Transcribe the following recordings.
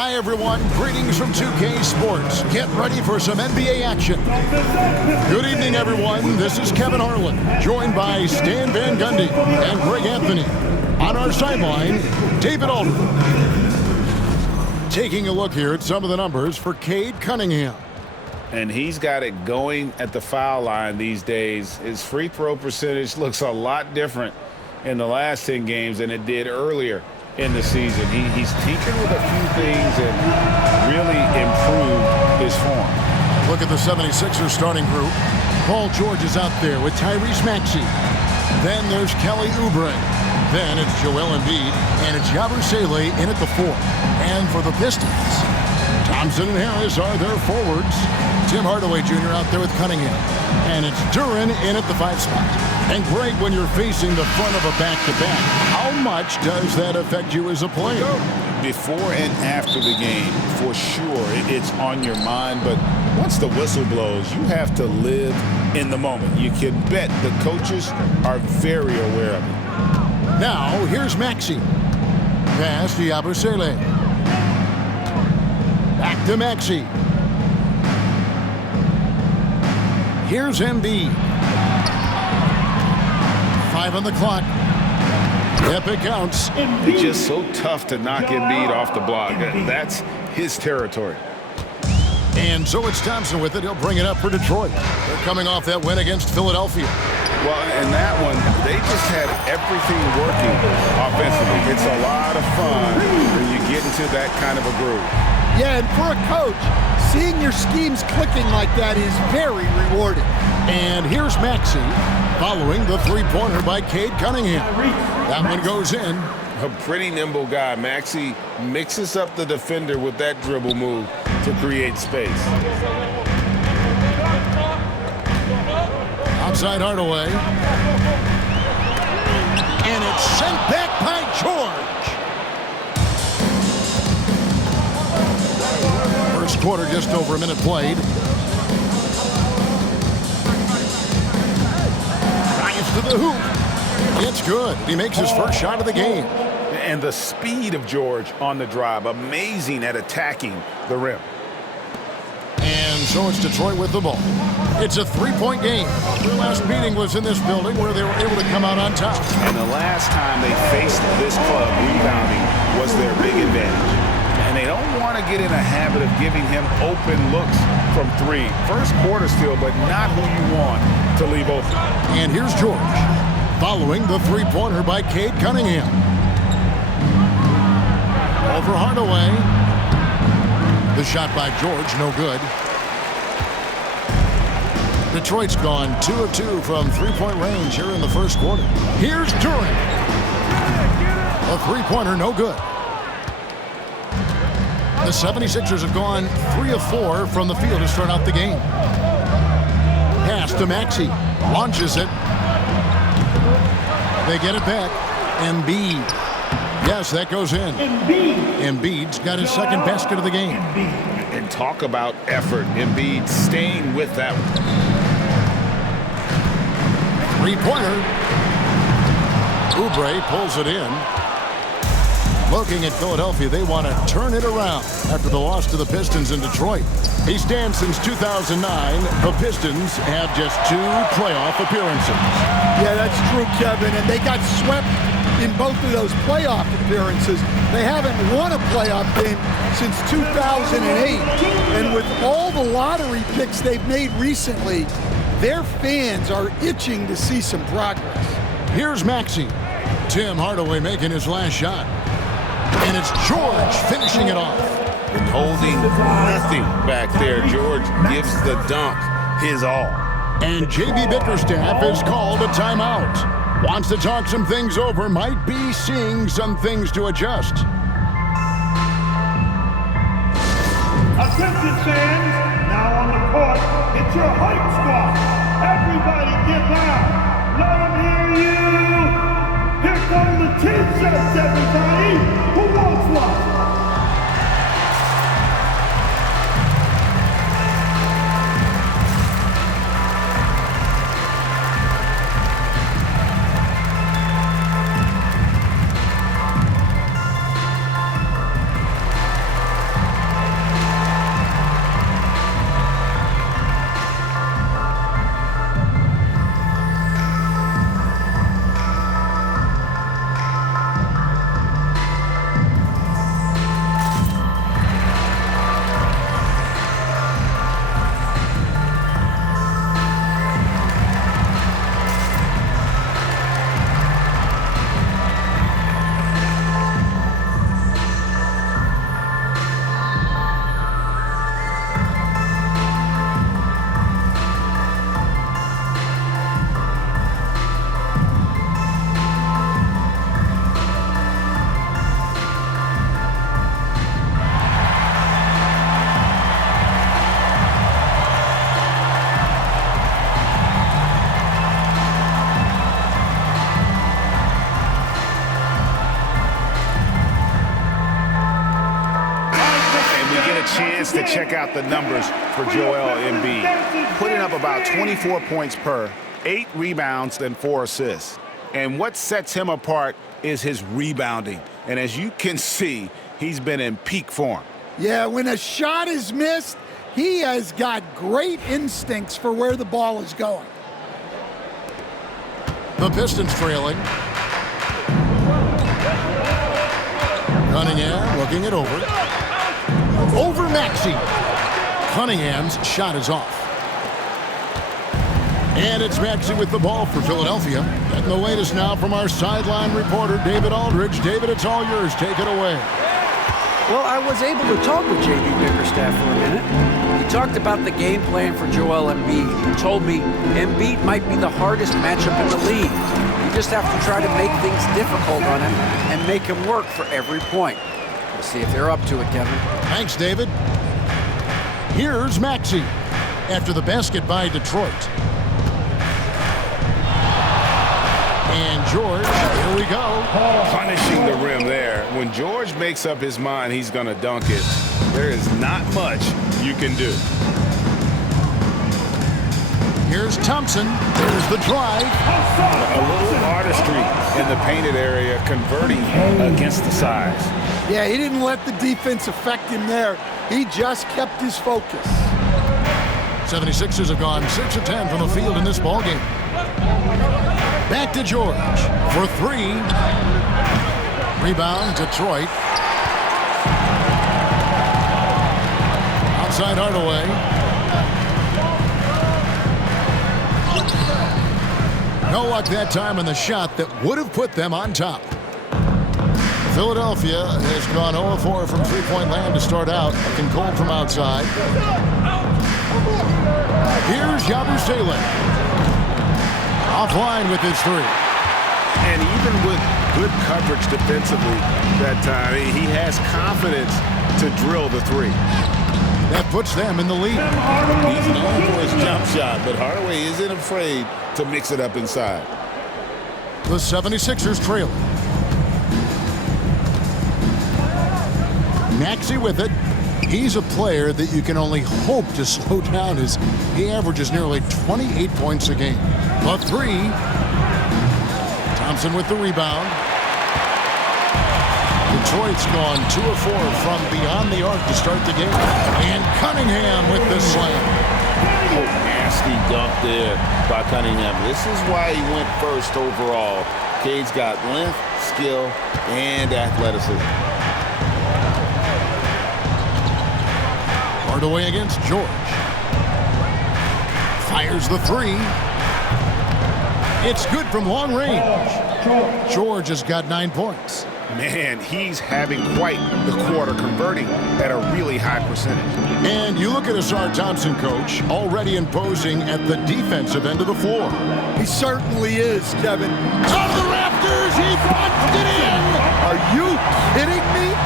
Hi, everyone. Greetings from 2K Sports. Get ready for some NBA action. Good evening, everyone. This is Kevin Harlan, joined by Stan Van Gundy and Greg Anthony. On our sideline, David Aldridge. Taking a look here at some of the numbers for Cade Cunningham. And he's got it going at the foul line these days. His free throw percentage looks a lot different in the last 10 games than it did earlier in the season. He's tinkered with a few things and really improved his form. Look at the 76ers starting group. Paul George is out there with Tyrese Maxey. Then there's Kelly Oubre. Then it's Joel Embiid, and it's Yabusele in at the 4. And for the Pistons, Thompson and Harris are their forwards. Tim Hardaway Jr. out there with Cunningham. And it's Duren in at the 5 spot. And Greg, when you're facing the front of a back-to-back, how much does that affect you as a player? Before and after the game, for sure, it's on your mind. But once the whistle blows, you have to live in the moment. You can bet the coaches are very aware of it. Now, here's Maxey. Pass to Yabusele. Back to Maxey. Here's Embiid. 5 on the clock. Epic counts. It's just so tough to knock Embiid off the block. That's his territory. And so it's Thompson with it. He'll bring it up for Detroit. They're coming off that win against Philadelphia. Well, in that one, they just had everything working offensively. It's a lot of fun when you get into that kind of a groove. Yeah, and for a coach, seeing your schemes clicking like that is very rewarding. And here's Maxey following the three-pointer by Cade Cunningham. That one goes in. A pretty nimble guy. Maxey mixes up the defender with that dribble move to create space. Outside Hardaway. And it's sent back by George. First quarter, just over a minute played. Drives to the hoop. It's good. He makes his first shot of the game. And the speed of George on the drive, amazing at attacking the rim. And so it's Detroit with the ball. It's a three-point game. Their last meeting was in this building where they were able to come out on top. And the last time they faced this club, rebounding was their big advantage. And they don't want to get in a habit of giving him open looks from 3. First quarter still, but not who you want to leave open. And here's George following the three-pointer by Cade Cunningham. Over Hardaway. The shot by George, no good. Detroit's gone 2 of 2 from three-point range here in the first quarter. Here's Duren. A three-pointer, no good. The 76ers have gone 3 of 4 from the field to start out the game. Pass to Maxey. Launches it. They get it back. Embiid. Yes, that goes in. Embiid's got his second basket of the game. And talk about effort. Embiid staying with that one. Three-pointer. Oubre pulls it in. Looking at Philadelphia, they want to turn it around after the loss to the Pistons in Detroit. He's danced since 2009. The Pistons have just 2 playoff appearances. Yeah, that's true, Kevin. And they got swept in both of those playoff appearances. They haven't won a playoff game since 2008. And with all the lottery picks they've made recently, their fans are itching to see some progress. Here's Maxey. Tim Hardaway making his last shot. And it's George finishing it off. And holding nothing back there. George gives the dunk his all. And J.B. Bickerstaff has called a timeout. Wants to talk some things over. Might be seeing some things to adjust. Attention fans, now on the court, it's your hype squad. Everybody get loud. Let them hear you. Here come the T-shirts, everybody. Who wants one? check out the numbers for Joel Embiid. Putting up about 24 points per, 8 rebounds, and 4 assists. And what sets him apart is his rebounding. And as you can see, he's been in peak form. Yeah, when a shot is missed, he has got great instincts for where the ball is going. The Pistons trailing. Cunningham looking it over. Over Maxey. Cunningham's shot is off. And it's Maxey with the ball for Philadelphia. Getting the latest now from our sideline reporter, David Aldridge. David, it's all yours. Take it away. Well, I was able to talk with J.B. Bickerstaff for a minute. He talked about the game plan for Joel Embiid. He told me Embiid might be the hardest matchup in the league. You just have to try to make things difficult on him and make him work for every point. We'll see if they're up to it, Kevin. Thanks, David. Here's Maxey after the basket by Detroit. And George, here we go. Punishing the rim there. When George makes up his mind he's going to dunk it, there is not much you can do. Here's Thompson. There's the drive. A little artistry in the painted area, converting against the size. Yeah, he didn't let the defense affect him there. He just kept his focus. 76ers have gone 6 of 10 from the field in this ballgame. Back to George for 3. Rebound, Detroit. Outside Hardaway. No luck that time on the shot that would have put them on top. Philadelphia has gone 0-4 from three-point land to start out. Looking cold from outside. Here's Yabusele. Offline with his 3. And even with good coverage defensively that time, he has confidence to drill the 3. That puts them in the lead. He's known for his jump shot, but Hardaway isn't afraid to mix it up inside. The 76ers trail. Maxey with it. He's a player that you can only hope to slow down as he averages nearly 28 points a game. The 3. Thompson with the rebound. Detroit's gone 2 of 4 from beyond the arc to start the game. And Cunningham with the slam. Oh, nasty dunk there by Cunningham. This is why he went first overall. Cade's got length, skill, and athleticism. Hardaway against George. Fires the 3. It's good from long range. George has got 9 points. Man, he's having quite the quarter, converting at a really high percentage. And you look at Asar Thompson, coach, already imposing at the defensive end of the floor. He certainly is, Kevin. Out of the rafters, he punched it in! Are you kidding me?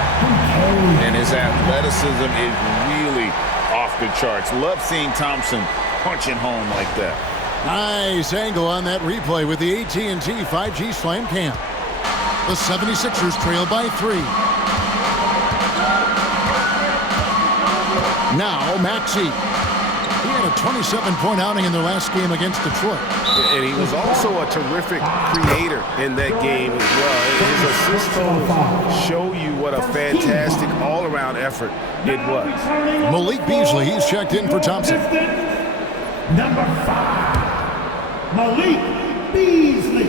And his athleticism is really off the charts. Love seeing Thompson punching home like that. Nice angle on that replay with the AT&T 5G Slam Cam. The 76ers trail by 3. Now Maxey. He had a 27-point outing in their last game against Detroit. And he was also a terrific creator in that game as well. His assist totals show you what a fantastic all-around effort it was. Malik Beasley, he's checked in for Thompson. Number 5, Malik Beasley.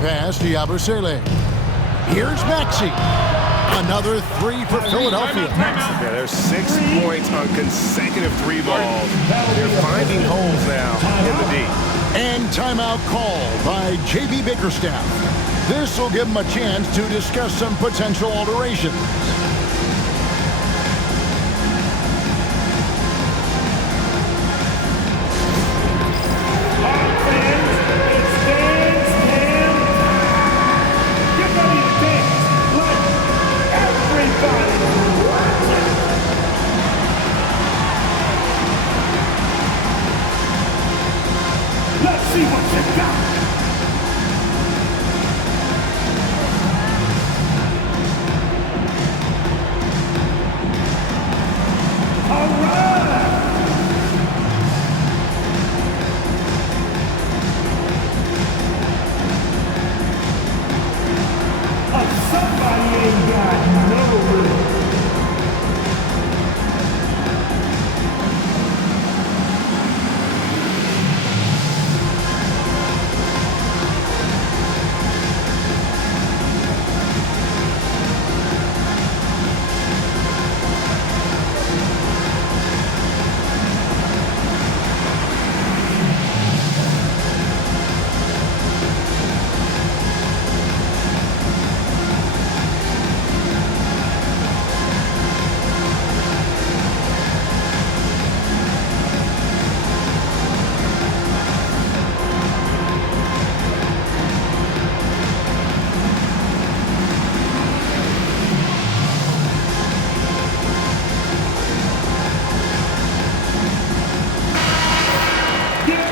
Pass to Yabusele. Here's Maxey. Another 3 for Philadelphia. Yeah, there's 6 points on consecutive 3 balls. They're finding holes now in the D. And timeout call by J.B. Bickerstaff. This will give him a chance to discuss some potential alterations. See what you got.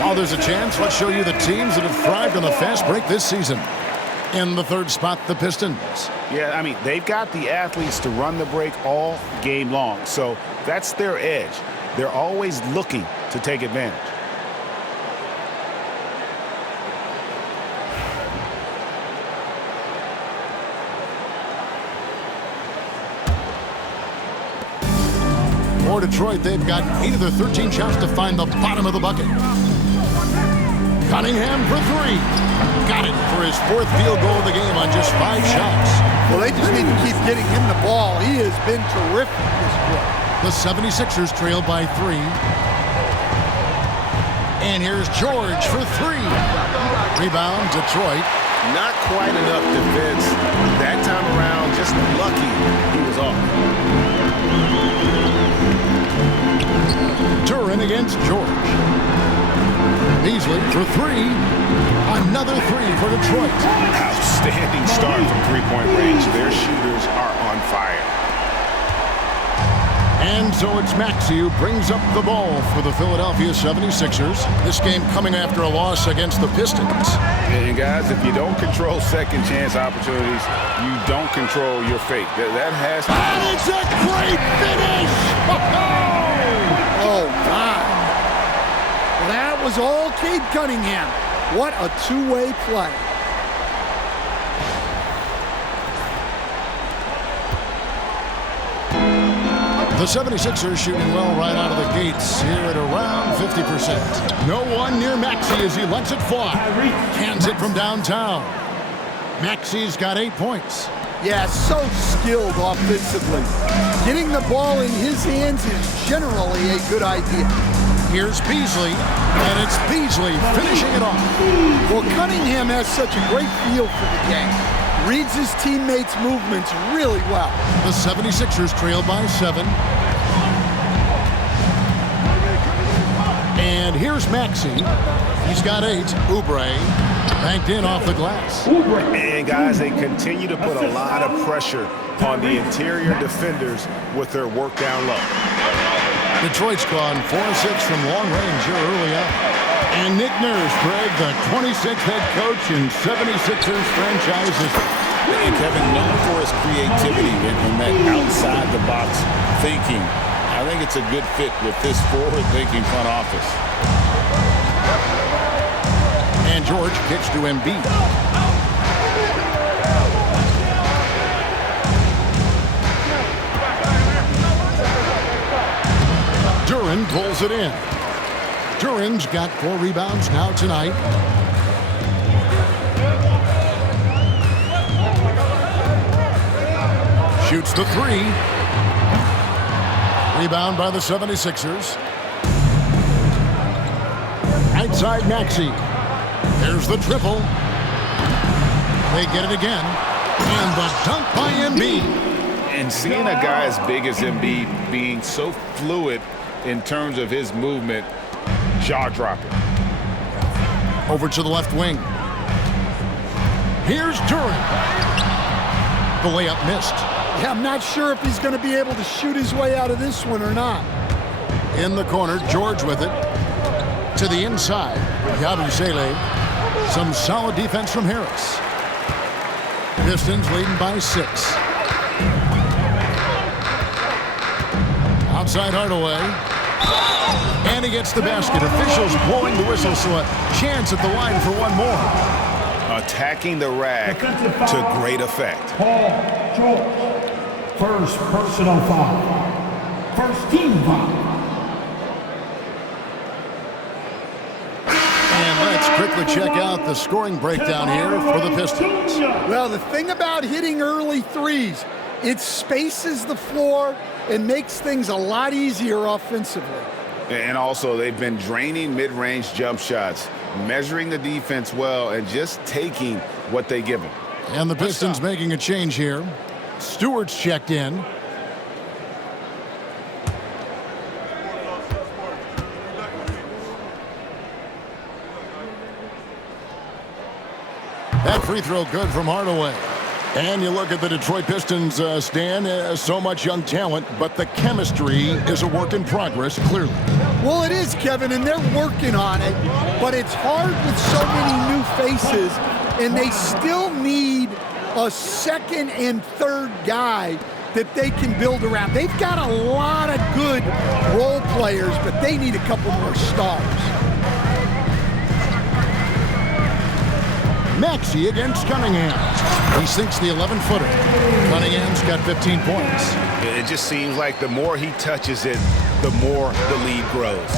While there's a chance, let's show you the teams that have thrived on the fast break this season. In the third spot, the Pistons. Yeah, I mean, they've got the athletes to run the break all game long. So that's their edge. They're always looking to take advantage. For Detroit, they've got 8 of their 13 shots to find the bottom of the bucket. Cunningham for 3. Got it for his 4th field goal of the game on just 5 shots. Well, they just need to keep getting him the ball. He has been terrific this quarter. The 76ers trail by 3. And here's George for 3. Rebound, Detroit. Not quite enough defense. That time around, just lucky he was off. Duren against George. Beasley for 3. Another 3 for Detroit. Outstanding start from three-point range. Their shooters are on fire. And so it's Maxey who brings up the ball for the Philadelphia 76ers. This game coming after a loss against the Pistons. And guys, if you don't control second chance opportunities, you don't control your fate. That has to... And it's a great finish! Oh, my. Well, that was all Cade Cunningham. What a two-way play. The 76ers shooting well right out of the gates here at around 50%. No one near Maxey as he lets it fly. Cans it from downtown. Maxey's got 8 points. Yeah, so skilled offensively. Getting the ball in his hands is generally a good idea. Here's Beasley, and it's Beasley finishing it off. Well, Cunningham has such a great feel for the game. Reads his teammates' movements really well. The 76ers trail by 7. And here's Maxey. He's got 8. Oubre banked in off the glass. And guys, they continue to put a lot of pressure on the interior defenders with their work down low. Detroit's gone 4-6 from long range here early on. And Nick Nurse, Greg, the 26th head coach in 76ers franchise history. And Kevin, known for his creativity and that outside-the-box thinking, I think it's a good fit with this forward-thinking front office. And George kicks to Embiid. Duren pulls it in. Duren's got 4 rebounds now tonight. Shoots the 3. Rebound by the 76ers. Outside Maxey. There's the triple. They get it again. And the dunk by Embiid. And seeing a guy as big as Embiid being so fluid in terms of his movement, jaw-dropping. Over to the left wing. Here's Duren. The layup missed. Yeah, I'm not sure if he's going to be able to shoot his way out of this one or not. In the corner, George with it. To the inside, Yabusele. Some solid defense from Harris. Pistons leading by 6. Outside Hardaway. And he gets the basket. Officials blowing the whistle, so a chance at the line for one more. Attacking the rack to great effect. Paul George. First personal foul. First team foul. And let's quickly check out the scoring breakdown here for the Pistons. Well, the thing about hitting early threes, it spaces the floor and makes things a lot easier offensively. And also, they've been draining mid-range jump shots, measuring the defense well, and just taking what they give them. And the Pistons making a change here. Stewart's checked in. That free throw good from Hardaway. And you look at the Detroit Pistons, Stan, so much young talent, but the chemistry is a work in progress, clearly. Well, it is, Kevin, and they're working on it, but it's hard with so many new faces, and they still need a second and third guy that they can build around. They've got a lot of good role players, but they need a couple more stars. Maxey against Cunningham. He sinks the 11-footer. Cunningham's got 15 points. It just seems like the more he touches it, the more the lead grows.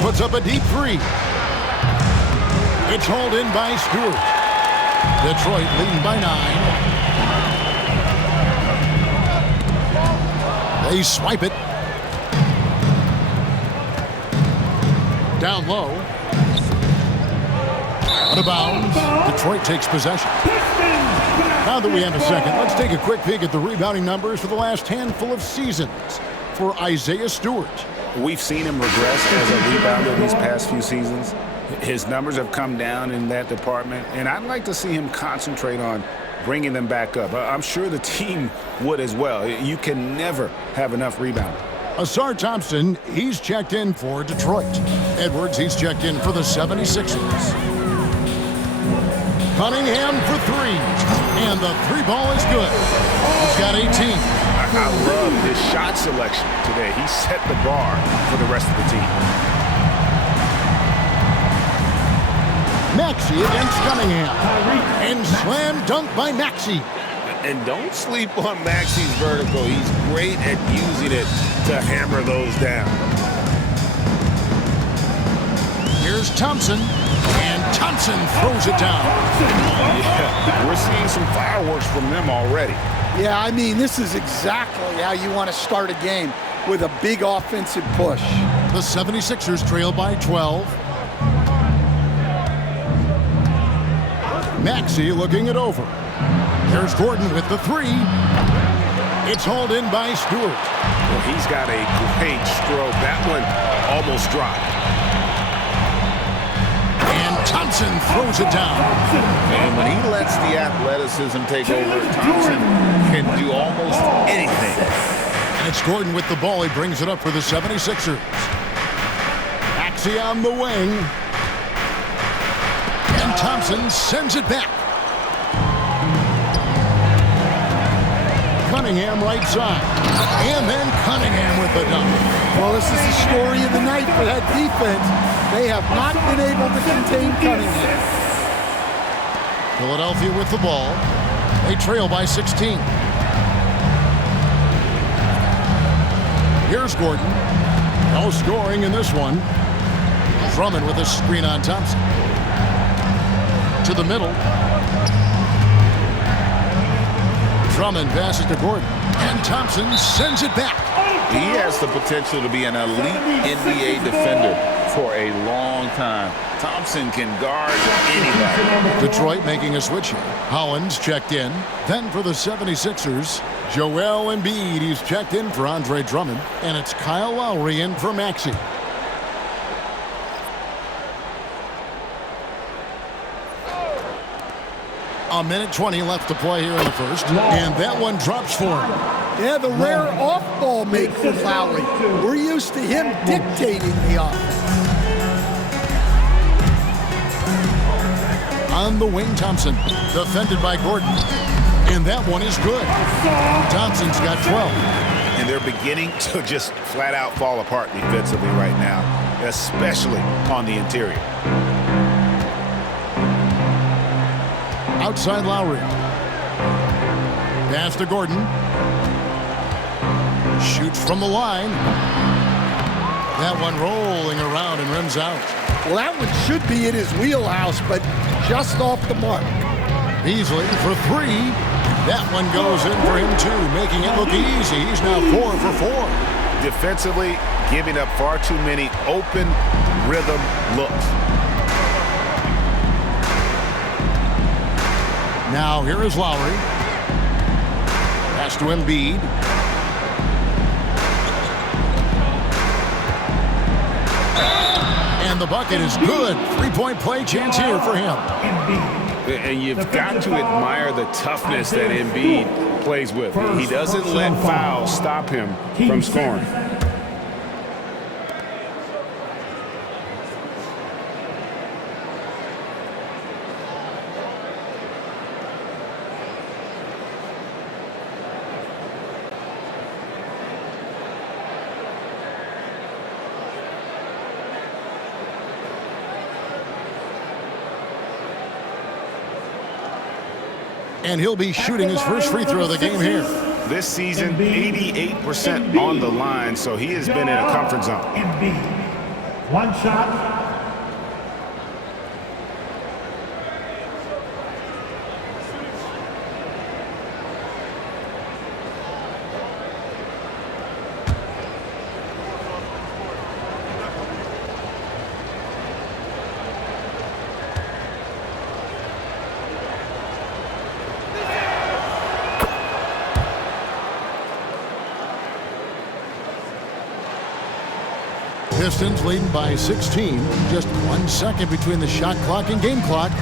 Puts up a deep three. It's hauled in by Stewart. Detroit leading by 9. They swipe it. Down low. Out of bounds. Detroit takes possession. Now that we have a second, let's take a quick peek at the rebounding numbers for the last handful of seasons for Isaiah Stewart. We've seen him regress as a rebounder these past few seasons. His numbers have come down in that department, and I'd like to see him concentrate on bringing them back up. I'm sure the team would as well. You can never have enough rebounding. Asar Thompson, he's checked in for Detroit. Edwards, he's checked in for the 76ers. Cunningham for 3, and the 3-ball is good. He's got 18. I love his shot selection today. He set the bar for the rest of the team. Maxey against Cunningham. And slam dunk by Maxey. And don't sleep on Maxey's vertical. He's great at using it to hammer those down. Here's Thompson. And Thompson throws it down. Yeah, we're seeing some fireworks from them already. Yeah, I mean, this is exactly how you want to start a game, with a big offensive push. The 76ers trail by 12. Maxey looking it over. There's Gordon with the 3. It's hauled in by Stewart. Well, he's got a great stroke. That one almost dropped. Thompson throws it down. And when he lets the athleticism take over, Thompson can do almost anything. And it's Gordon with the ball. He brings it up for the 76ers. Maxey on the wing. And Thompson sends it back. Cunningham right side. And then Cunningham with the dunk. Well, this is the story of the night for that defense. They have not been able to contain Cunningham. Philadelphia with the ball. They trail by 16. Here's Gordon. No scoring in this one. Drummond with a screen on Thompson. To the middle. Drummond passes to Gordon. And Thompson sends it back. He has the potential to be an elite NBA defender for a long time. Thompson can guard anybody. Detroit making a switch here. Hollins checked in. Then for the 76ers, Joel Embiid. He's checked in for Andre Drummond. And it's Kyle Lowry in for Maxey. A minute 20 left to play here in the first. And that one drops for him. Yeah, the rare off-ball make for Lowry. We're used to him dictating the offense. On the wing, Thompson, defended by Gordon. And that one is good. Thompson's got 12. And they're beginning to just flat out fall apart defensively right now, especially on the interior. Outside Lowry. Pass to Gordon. Shoots from the line. That one rolling around and rims out. Well, that one should be in his wheelhouse, but just off the mark. Beasley for 3. That one goes in for him too, making it look easy. He's now 4 for 4. Defensively, giving up far too many open rhythm looks. Now here is Lowry. Pass to Embiid. And the bucket is good. 3-point play chance here for him. And you've got to admire the toughness that Embiid plays with. He doesn't let fouls stop him from scoring. And he'll be shooting his first free throw of the game here. This season, 88% on the line, so he has been in a comfort zone. One shot. Pistons leading by 16. Just 1 second between the shot clock and game clock.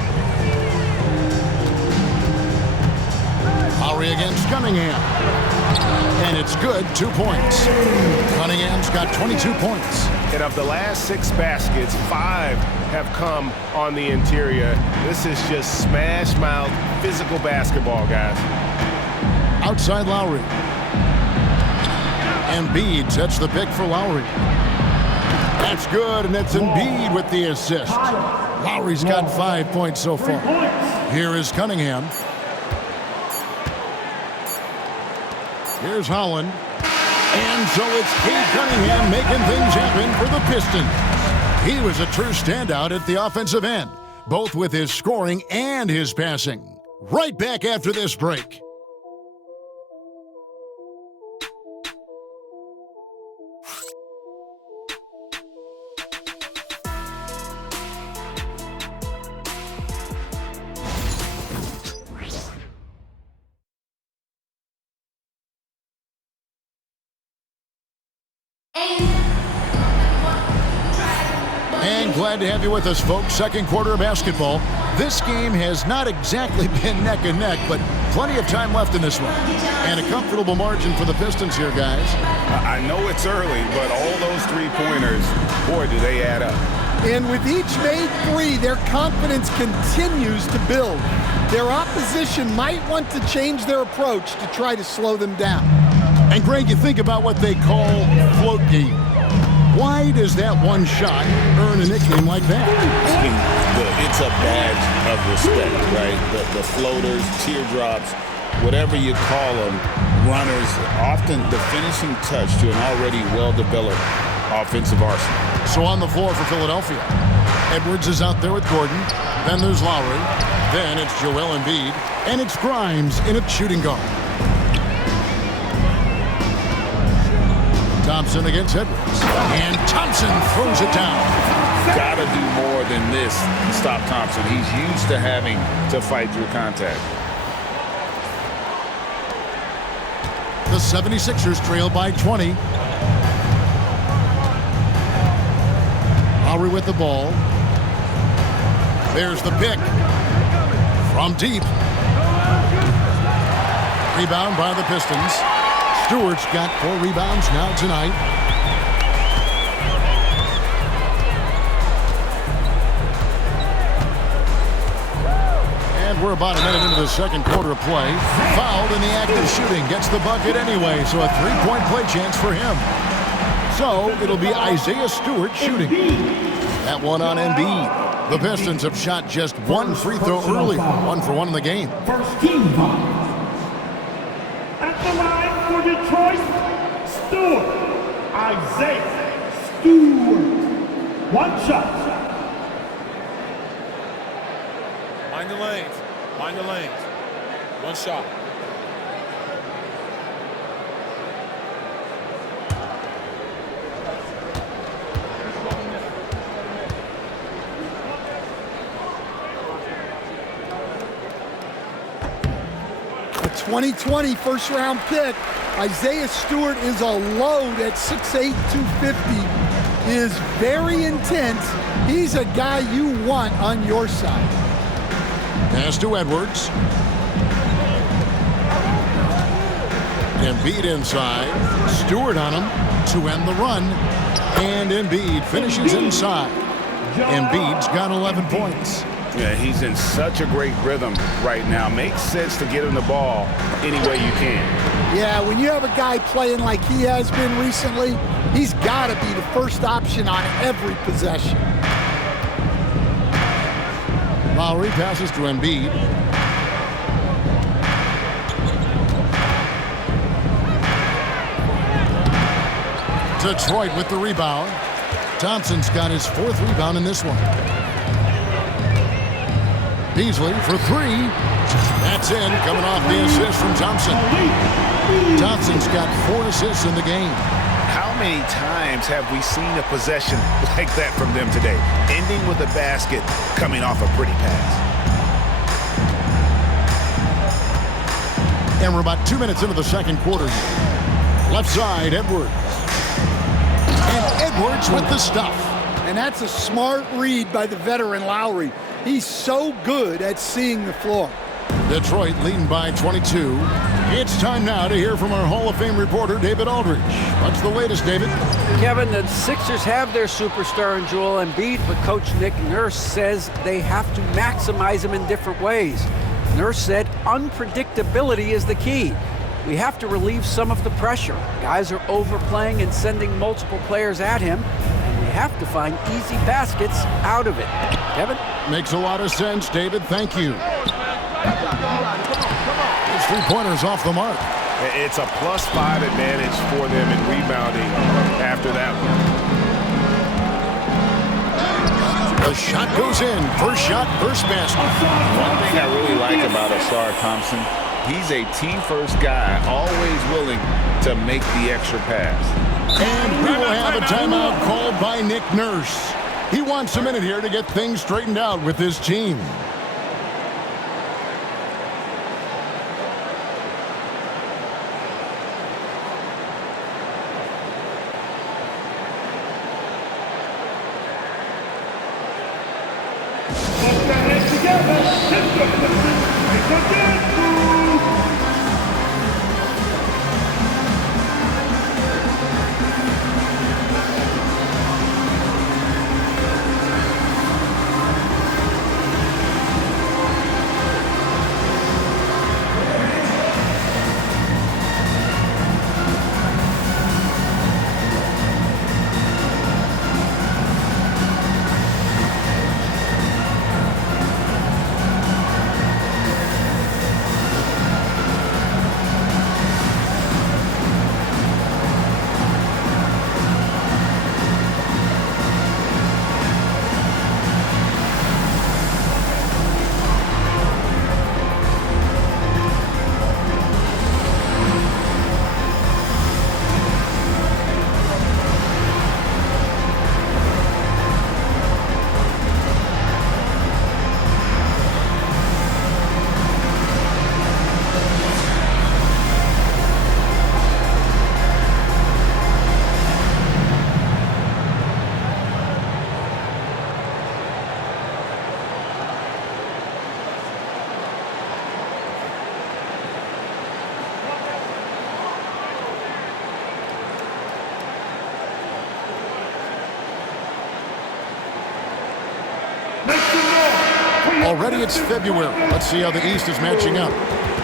Lowry against Cunningham. And it's good, 2 points. Cunningham's got 22 points. And of the last 6 baskets, 5 have come on the interior. This is just smash mouth physical basketball, guys. Outside Lowry. Embiid sets the pick for Lowry. That's good, and it's Embiid with the assist. Lowry's got 5 points so far. Here is Cunningham. Here's Holland. And so it's Cade Cunningham making things happen for the Pistons. He was a true standout at the offensive end, both with his scoring and his passing. Right back after this break. And glad to have you with us, folks. Second quarter of basketball. This game has not exactly been neck and neck, but plenty of time left in this one. And a comfortable margin for the Pistons here, guys. I know it's early, but all those three-pointers, boy, do they add up. And with each made 3, their confidence continues to build. Their opposition might want to change their approach to try to slow them down. And Greg, you think about what they call float game. Why does that one shot earn a nickname like that? It's a badge of respect, right? The floaters, teardrops, whatever you call them, runners, often the finishing touch to an already well-developed offensive arsenal. So on the floor for Philadelphia, Edwards is out there with Gordon. Then there's Lowry. Then it's Joel Embiid. And it's Grimes in at shooting guard. Thompson against Edwards. And Thompson throws it down. Got to do more than this to stop Thompson. He's used to having to fight through contact. The 76ers trail by 20. Lowry with the ball. There's the pick. From deep. Rebound by the Pistons. Stewart's got 4 rebounds now tonight. And we're about a minute into the second quarter of play. Fouled in the act of shooting. Gets the bucket anyway, so a 3-point play chance for him. So it'll be Isaiah Stewart shooting. That one on Embiid. The Pistons have shot just 1 free throw early. 1 for 1 in the game. First team foul. At the line for Detroit, Stewart. Isaiah Stewart. 1 shot. Mind the lanes. Mind the lanes. 1 shot. The 2020 first-round pick, Isaiah Stewart, is a load at 6'8", 250. He is very intense. He's a guy you want on your side. Pass to Edwards. Embiid inside. Stewart on him to end the run. And Embiid finishes inside. Embiid's got 11 points. Yeah, he's in such a great rhythm right now. Makes sense to get him the ball any way you can. Yeah, when you have a guy playing like he has been recently, he's got to be the first option on every possession. Lowry passes to Embiid. Detroit with the rebound. Thompson's got his 4th rebound in this one. Beasley for 3. That's in, coming off the assist from Thompson. Thompson's got 4 assists in the game. How many times have we seen a possession like that from them today? Ending with a basket, coming off a pretty pass. And we're about 2 minutes into the second quarter. Left side, Edwards. And Edwards with the stuff. And that's a smart read by the veteran Lowry. He's so good at seeing the floor. Detroit leading by 22. It's time now to hear from our Hall of Fame reporter, David Aldridge. What's the latest, David? Kevin, the Sixers have their superstar in Joel Embiid, but Coach Nick Nurse says they have to maximize him in different ways. Nurse said unpredictability is the key. We have to relieve some of the pressure. Guys are overplaying and sending multiple players at him, and we have to find easy baskets out of it. Kevin? Makes a lot of sense, David. Thank you. His 3-pointers off the mark. It's a +5 advantage for them in rebounding after that one. The shot goes in. First shot, first basket. One thing I really like about Asar Thompson, he's a team-first guy, always willing to make the extra pass. And we will have a timeout called by Nick Nurse. He wants a minute here to get things straightened out with his team. Put your hands together. Lift up the Pistons. Make a dance move. Already it's February. Let's see how the East is matching up.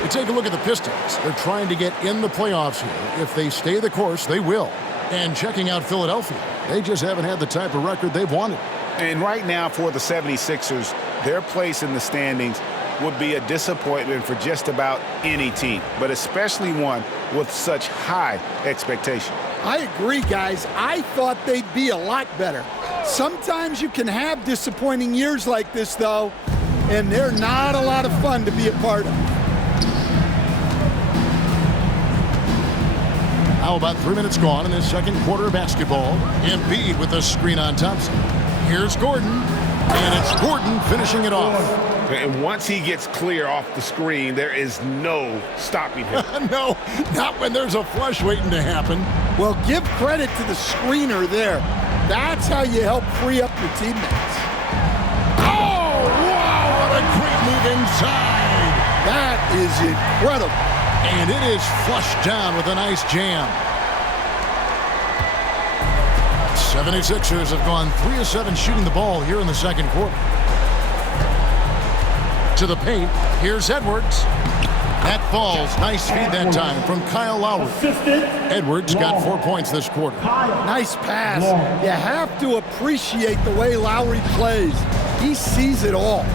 You take a look at the Pistons. They're trying to get in the playoffs here. If they stay the course, they will. And checking out Philadelphia, they just haven't had the type of record they've wanted. And right now for the 76ers, their place in the standings would be a disappointment for just about any team, but especially one with such high expectation. I agree, guys. I thought they'd be a lot better. Sometimes you can have disappointing years like this, though, and they're not a lot of fun to be a part of. How about 3 minutes gone in this second quarter of basketball? Embiid with a screen on Thompson. Here's Gordon, and it's Gordon finishing it off. And once he gets clear off the screen, there is no stopping him. No, not when there's a flush waiting to happen. Well, give credit to the screener there. That's how you help free up your teammates. Oh, wow, what a great move inside. That is incredible. And it is flushed down with a nice jam. 76ers have gone 3 of 7 shooting the ball here in the second quarter. To the paint. Here's Edwards. That falls. Nice feed that time from Kyle Lowry. Edwards got 4 points this quarter. Nice pass. You have to appreciate the way Lowry plays. He sees it all.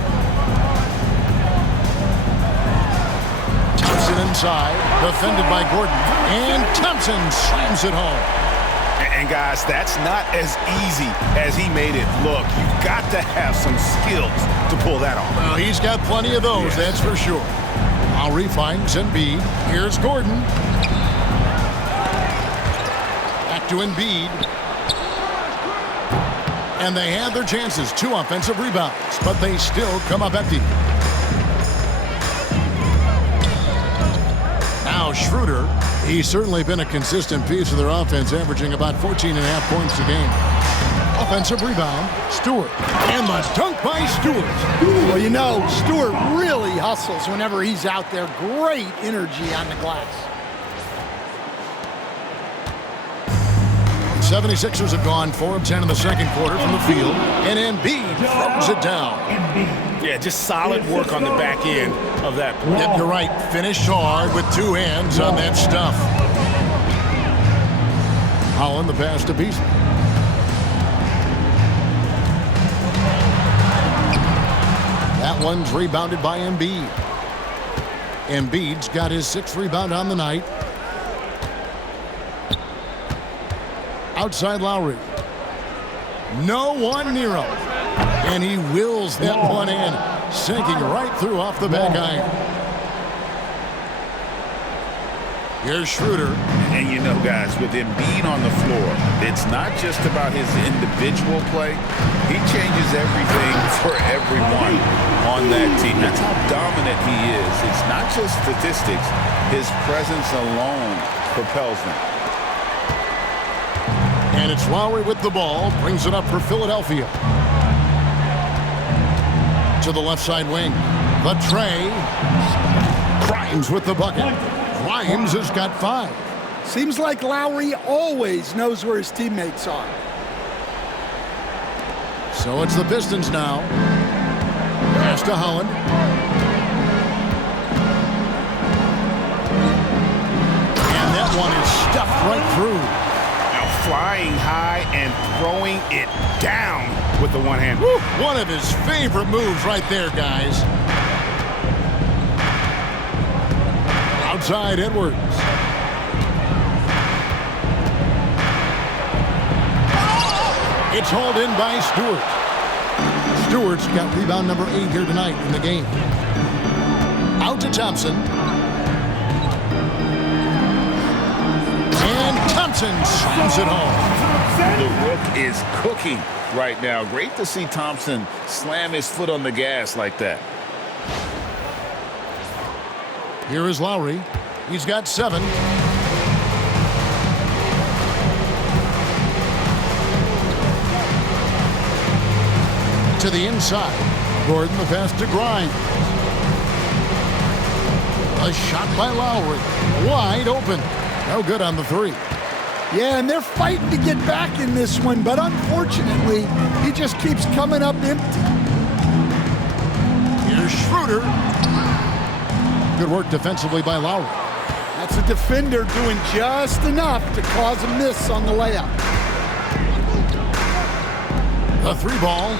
Thompson inside, defended by Gordon. And Thompson slams it home. And guys, that's not as easy as he made it look. You've got to have some skills to pull that off. Well, he's got plenty of those, that's for sure. Lowry finds Embiid. Here's Gordon. Back to Embiid. And they had their chances. 2 offensive rebounds, but they still come up empty. Now Schroeder. He's certainly been a consistent piece of their offense, averaging about 14.5 points a game. Offensive rebound, Stewart. And the dunk by Stewart. Well, you know, Stewart really hustles whenever he's out there. Great energy on the glass. 76ers have gone 4 of 10 in the second quarter from the field. And Embiid throws it down. Yeah, just solid work on the back end of that play. Yep, you're right. Finished hard with 2 hands on that stuff. Holland the pass to Beasley. That one's rebounded by Embiid. Embiid's got his 6th rebound on the night. Outside Lowry. No one near him. And he wills that one in, sinking right through off the back iron. Here's Schroeder. And you know, guys, with Embiid on the floor, it's not just about his individual play. He changes everything for everyone on that team. That's how dominant he is. It's not just statistics. His presence alone propels them. And it's Lowry with the ball. Brings it up for Philadelphia. To the left side wing. The tray. Grimes with the bucket. Grimes has got 5. Seems like Lowry always knows where his teammates are. So it's the Pistons now. Pass to Holland. And that one is stuffed right through. Flying high and throwing it down with the one hand. Woo, one of his favorite moves right there, guys. Outside Edwards. It's hauled in by Stewart. Stewart's got rebound number 8 here tonight in the game. Out to Thompson. And Thompson slams it home. The Rook is cooking right now. Great to see Thompson slam his foot on the gas like that. Here is Lowry. He's got 7. To the inside. Gordon the pass to Grimes. A shot by Lowry. Wide open. No good on the 3. Yeah, and they're fighting to get back in this one, but unfortunately, he just keeps coming up empty. Here's Schroeder. Good work defensively by Lowry. That's a defender doing just enough to cause a miss on the layup. The 3 ball.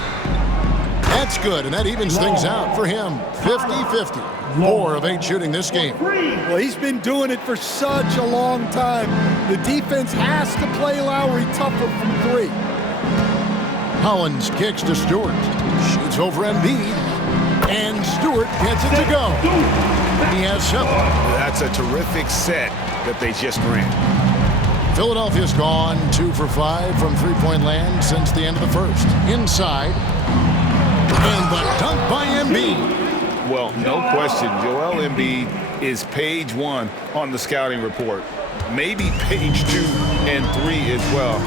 That's good, and that evens things out for him. 50-50. 4 of 8 shooting this game. Well, he's been doing it for such a long time. The defense has to play Lowry tougher from 3. Hollins kicks to Stewart. Shoots over Embiid. And Stewart gets it to go. He has 7. That's a terrific set that they just ran. Philadelphia's gone 2 for 5 from three-point land since the end of the first. Inside. And the dunk by Embiid. Well, no question, Joel Embiid is page 1 on the scouting report. Maybe page 2 and 3 as well.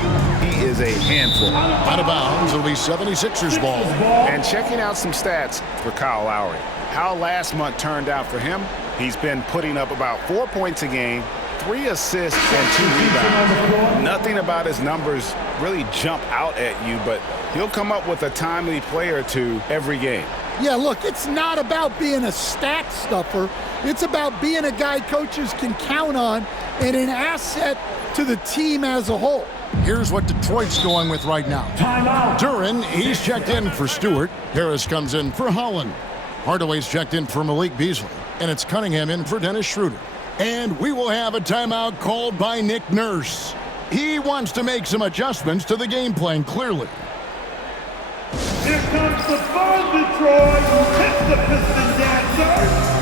He is a handful. Out of bounds, it'll be 76ers ball. And checking out some stats for Kyle Lowry. how last month turned out for him. He's been putting up about 4 points a game, 3 assists, and 2 rebounds. Nothing about his numbers really jump out at you, but he'll come up with a timely play or two every game. Yeah, look, it's not about being a stat stuffer. It's about being a guy coaches can count on and an asset to the team as a whole. Here's what Detroit's going with right now. Timeout. Duran, he's checked in for Stewart. Harris comes in for Holland. Hardaway's checked in for Malik Beasley. And it's Cunningham in for Dennis Schroeder. And we will have a timeout called by Nick Nurse. He wants to make some adjustments to the game plan, clearly. Here comes the fun, Detroit. Hit the Piston dancer.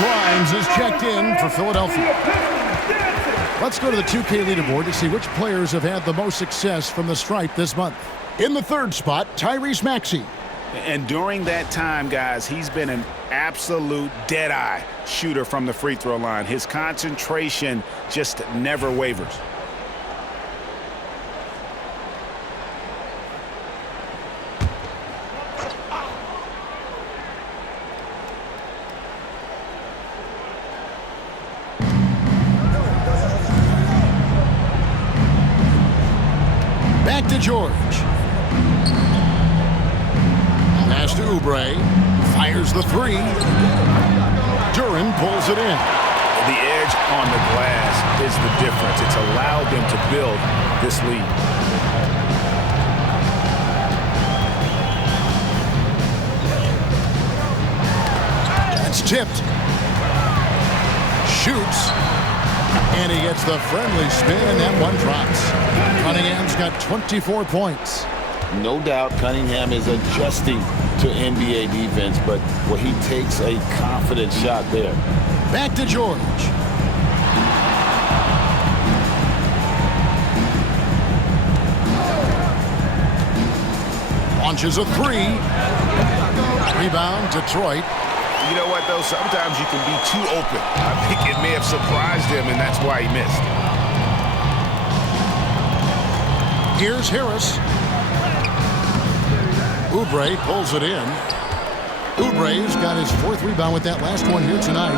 Grimes is checked in for Philadelphia. Let's go to the 2K leaderboard to see which players have had the most success from the stripe this month. In the third spot, Tyrese Maxey. And during that time, guys, he's been an absolute dead-eye shooter from the free throw line. His concentration just never wavers. Back to George. Pass to Oubre. Fires the three. Duran pulls it in. The edge on the glass is the difference. It's allowed them to build this lead. It's tipped. Shoots. And he gets the friendly spin, and that one drops. Cunningham's got 24 points. No doubt Cunningham is adjusting to NBA defense, but he takes a confident shot there. Back to George. Launches a three. Rebound, Detroit. You know what, though? Sometimes you can be too open. I think it may have surprised him, and that's why he missed. Here's Harris. Oubre pulls it in. Oubre's got his fourth rebound with that last one here tonight.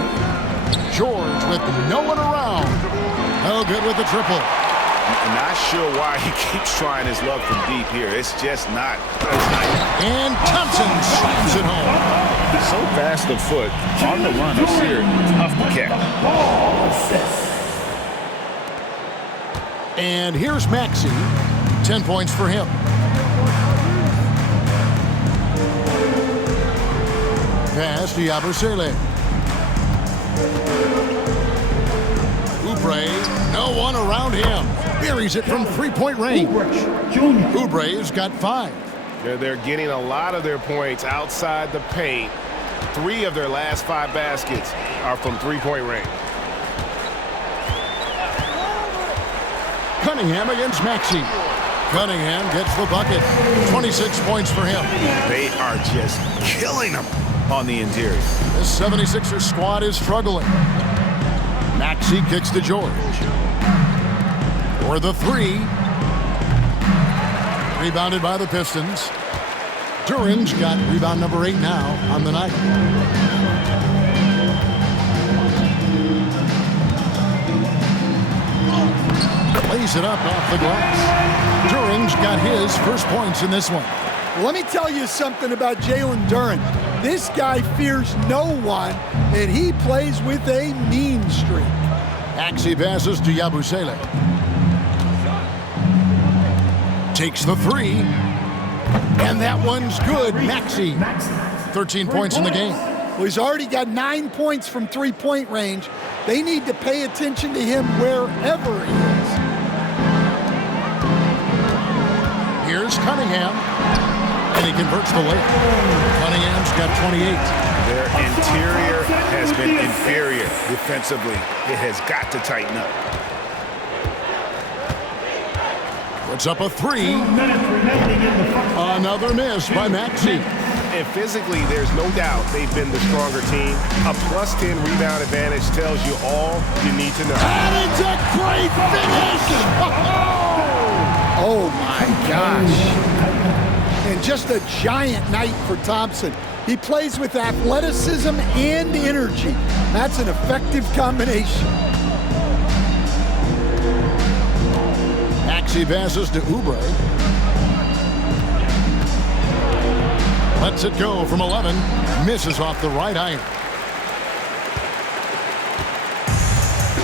George with no one around. No good with the triple. Not sure why he keeps trying his luck from deep here. It's just not. And Thompson slams it home. He's so fast of foot. On the run is here. Tough to catch. And here's Maxey. 10 points for him. Pass to Yabusele. Oubre, no one around him. Buries it from three-point range. Oubre's got 5. They're getting a lot of their points outside the paint. 3 of their last 5 baskets are from three-point range. Cunningham against Maxey. Cunningham gets the bucket. 26 points for him. They are just killing him on the interior. This 76ers squad is struggling. Maxey kicks to George. For the three. Rebounded by the Pistons. Duran's got rebound number 8 now on the night. Lays it up off the glass. Duran's got his first points in this one. Let me tell you something about Jalen Duran. This guy fears no one, and he plays with a mean streak. Maxey passes to Yabusele. Takes the three. And that one's good. Maxey. 13 points in the game. Well, he's already got 9 points from three-point range. They need to pay attention to him wherever he is. Here's Cunningham. And he converts the layup. Cunningham's got 28. Their interior has been inferior defensively. It has got to tighten up. Puts up a three. Another miss by Maxey. And physically, there's no doubt they've been the stronger team. A plus 10 rebound advantage tells you all you need to know. And it's a great finish! Oh, my gosh. And just a giant night for Thompson. He plays with athleticism and energy. That's an effective combination. Maxey passes to Oubre. Lets it go from 11. Misses off the right iron.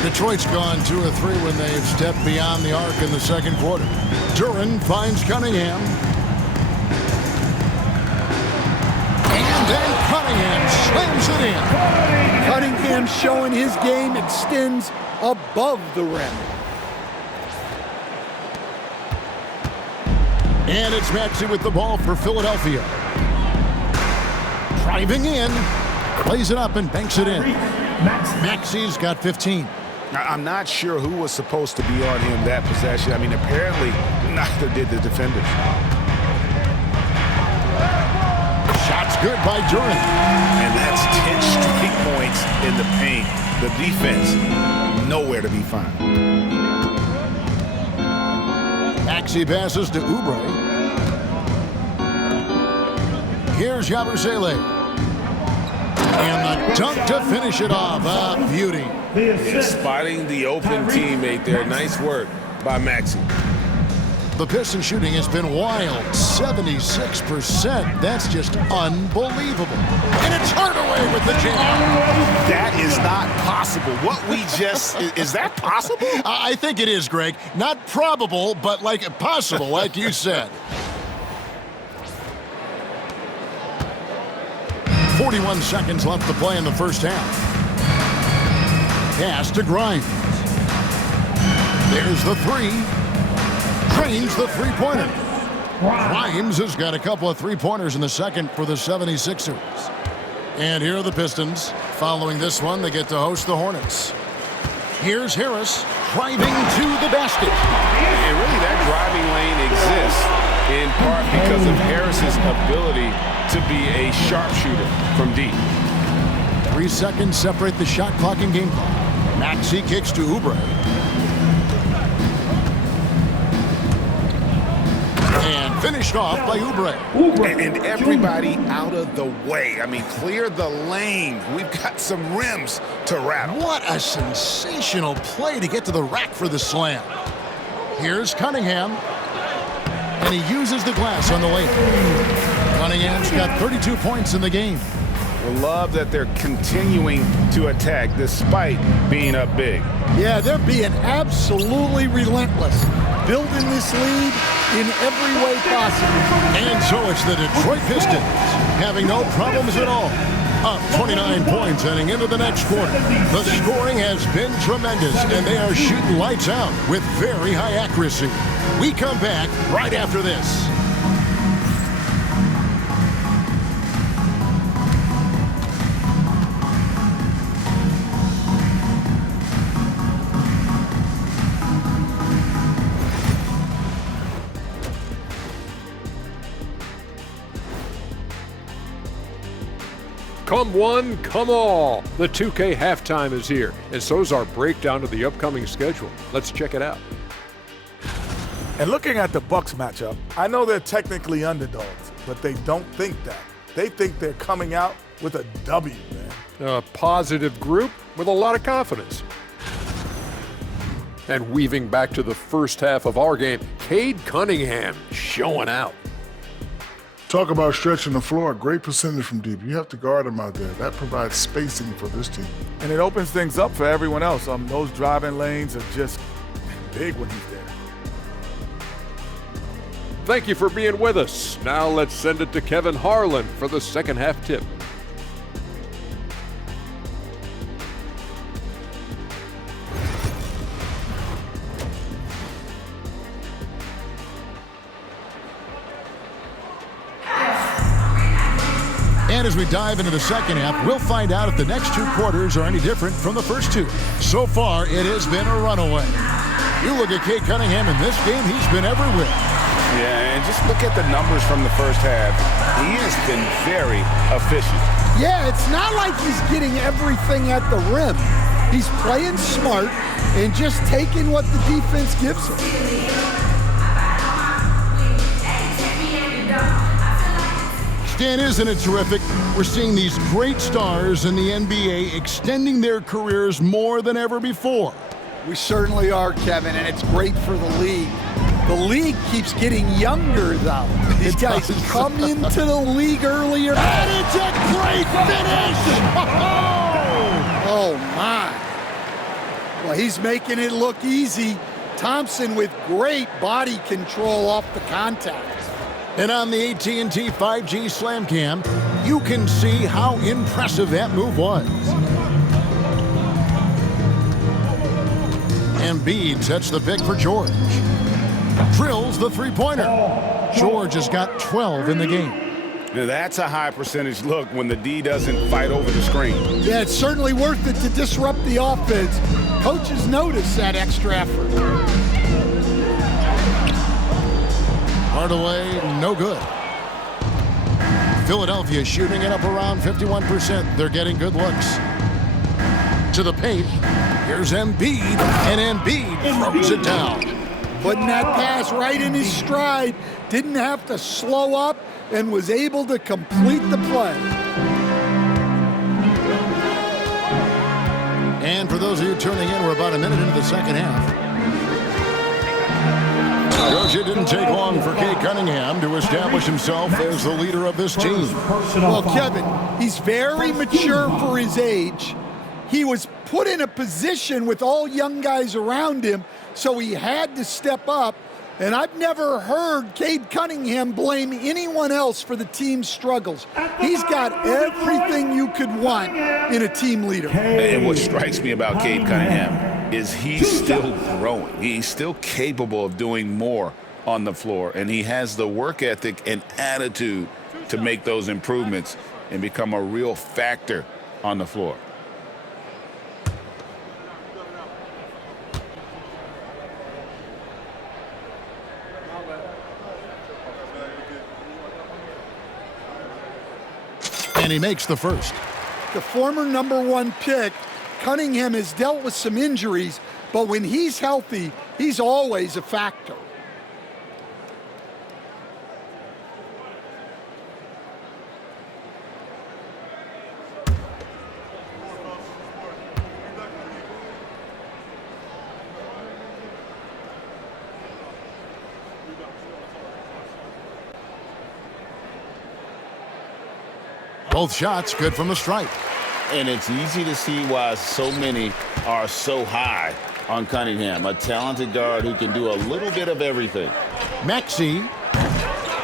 Detroit's gone 2 of 3 when they've stepped beyond the arc in the second quarter. Duran finds Cunningham. And then Cunningham slams it in. Cunningham showing his game extends above the rim. And it's Maxey with the ball for Philadelphia. Driving in, plays it up and banks it in. Maxey's got 15. I'm not sure who was supposed to be on him that possession. I mean, apparently neither did the defenders. Shot's good by Duran. And that's 10 straight points in the paint. The defense, nowhere to be found. Maxey passes to Oubre. Here's Yabusele. And the dunk to finish it off. A beauty. Spotting the open teammate there. Nice work by Maxey. The Pistons shooting has been wild. 76%. That's just unbelievable. And it's Hardaway with the jam. That is not possible. What we just, is that possible? I think it is, Greg. Not probable, but like possible, like you said. 41 seconds left to play in the first half. Pass to Grimes. There's the three. Drains the three-pointer. Grimes has got a couple of three-pointers in the second for the 76ers. And here are the Pistons. Following this one, they get to host the Hornets. Here's Harris driving to the basket. And really, that driving lane exists in part because of Harris's ability to be a sharpshooter from deep. 3 seconds separate the shot clock and game clock. Maxey kicks to Oubre. And finished off by Oubre. And everybody out of the way. I mean, clear the lane. We've got some rims to rattle. What a sensational play to get to the rack for the slam. Here's Cunningham. And he uses the glass on the layup. Cunningham's got 32 points in the game. Love that they're continuing to attack despite being up big. Yeah, they're being absolutely relentless, building this lead in every way possible. And so it's the Detroit Pistons having no problems at all. Up 29 points heading into the next quarter. The scoring has been tremendous, and they are shooting lights out with very high accuracy. We come back right after this. Come one, come all. The 2K halftime is here, and so's our breakdown of the upcoming schedule. Let's check it out. And looking at the Bucks matchup, I know they're technically underdogs, but they don't think that. They think they're coming out with a W, man. A positive group with a lot of confidence. And weaving back to the first half of our game, Cade Cunningham showing out. Talk about stretching the floor. Great percentage from deep. You have to guard him out there. That provides spacing for this team. And it opens things up for everyone else. Those driving lanes are just big when he's there. Thank you for being with us. Now let's send it to Kevin Harlan for the second half tip. And as we dive into the second half, we'll find out if the next two quarters are any different from the first two. So far, it has been a runaway. You look at Cade Cunningham in this game, he's been everywhere. Yeah, and just look at the numbers from the first half. He has been very efficient. Yeah, it's not like he's getting everything at the rim. He's playing smart and just taking what the defense gives him. Stan, isn't it terrific? We're seeing these great stars in the NBA extending their careers more than ever before. We certainly are, Kevin, and it's great for the league. The league keeps getting younger, though. These guys come into the league earlier. And it's a great finish! Oh, my. Well, he's making it look easy. Thompson with great body control off the contact. And on the AT&T 5G Slam Cam, you can see how impressive that move was. Embiid sets the pick for George. Drills the three-pointer. George has got 12 in the game. Now, that's a high percentage look when the D doesn't fight over the screen. Yeah, it's certainly worth it to disrupt the offense. Coaches notice that extra effort. Hardaway, no good. Philadelphia shooting it up around 51%. They're getting good looks. To the paint. Here's Embiid, and Embiid throws it down. Putting that pass right in his stride. Didn't have to slow up and was able to complete the play. And for those of you tuning in, we're about a minute into the second half. Coach, it didn't take long for Cade Cunningham to establish himself as the leader of this team. Well, Kevin, he's very mature for his age. He was put in a position with all young guys around him, so he had to step up. And I've never heard Cade Cunningham blame anyone else for the team's struggles. He's got everything you could want in a team leader. And what strikes me about Cade Cunningham is he's still growing. He's still capable of doing more on the floor, and he has the work ethic and attitude to make those improvements and become a real factor on the floor. And he makes the first. The former #1 pick, Cunningham has dealt with some injuries, but when he's healthy, he's always a factor. Both shots good from the stripe. And it's easy to see why so many are so high on Cunningham, a talented guard who can do a little bit of everything. Maxey,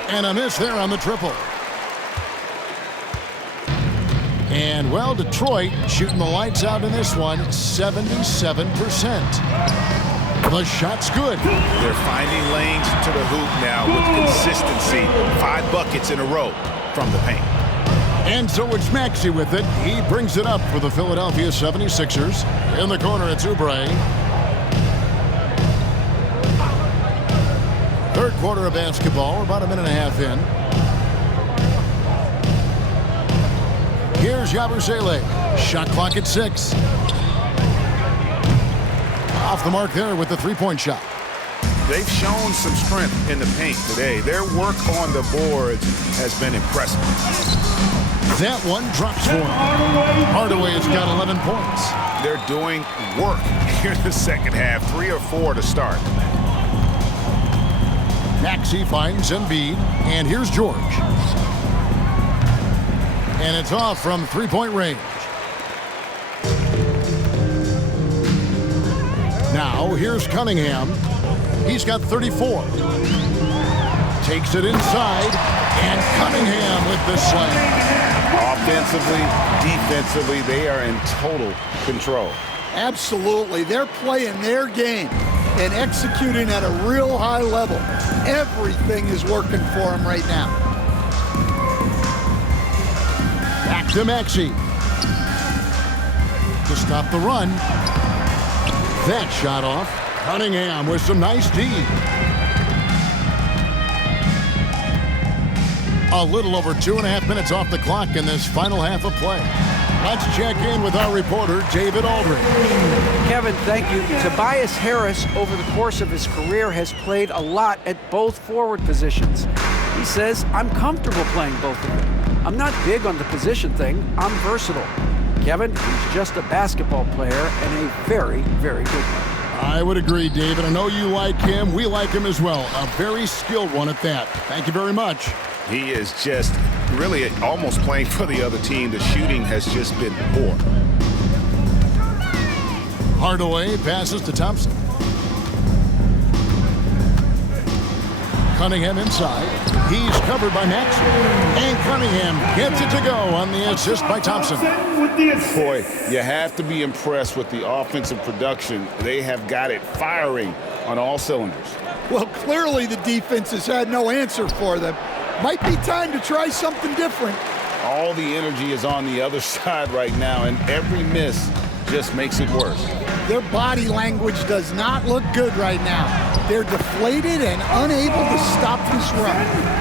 and a miss there on the triple. And, well, Detroit shooting the lights out in this one, 77%. The shot's good. They're finding lanes to the hoop now with consistency. 5 buckets in a row from the paint. And so it's Maxey with it. He brings it up for the Philadelphia 76ers. In the corner, it's Oubre. Third quarter of basketball. We're about a minute and a half in. Here's Yabusele. Shot clock at 6. Off the mark there with the three-point shot. They've shown some strength in the paint today. Their work on the boards has been impressive. That one drops for him. Hardaway has got 11 points. They're doing work here in the second half. 3 or 4 to start. Maxey finds Embiid, and here's George. And it's off from three-point range. Now, here's Cunningham. He's got 34. Takes it inside, and Cunningham with the slam. Offensively, defensively, they are in total control. Absolutely. They're playing their game and executing at a real high level. Everything is working for them right now. Back to Maxey. To stop the run. That shot off. Cunningham with some nice D. A little over 2.5 minutes off the clock in this final half of play. Let's check in with our reporter, David Aldridge. Kevin, thank you. Tobias Harris, over the course of his career, has played a lot at both forward positions. He says, I'm comfortable playing both of them. I'm not big on the position thing. I'm versatile. Kevin, he's just a basketball player and a very, very good one. I would agree, David. I know you like him. We like him as well. A very skilled one at that. Thank you very much. He is just really almost playing for the other team. The shooting has just been poor. Hardaway passes to Thompson. Cunningham inside. He's covered by Maxey. And Cunningham gets it to go on the assist by Thompson. Boy, you have to be impressed with the offensive production. They have got it firing on all cylinders. Well, clearly the defense has had no answer for them. Might be time to try something different. All the energy is on the other side right now, and every miss just makes it worse. Their body language does not look good right now. They're deflated and unable to stop this run.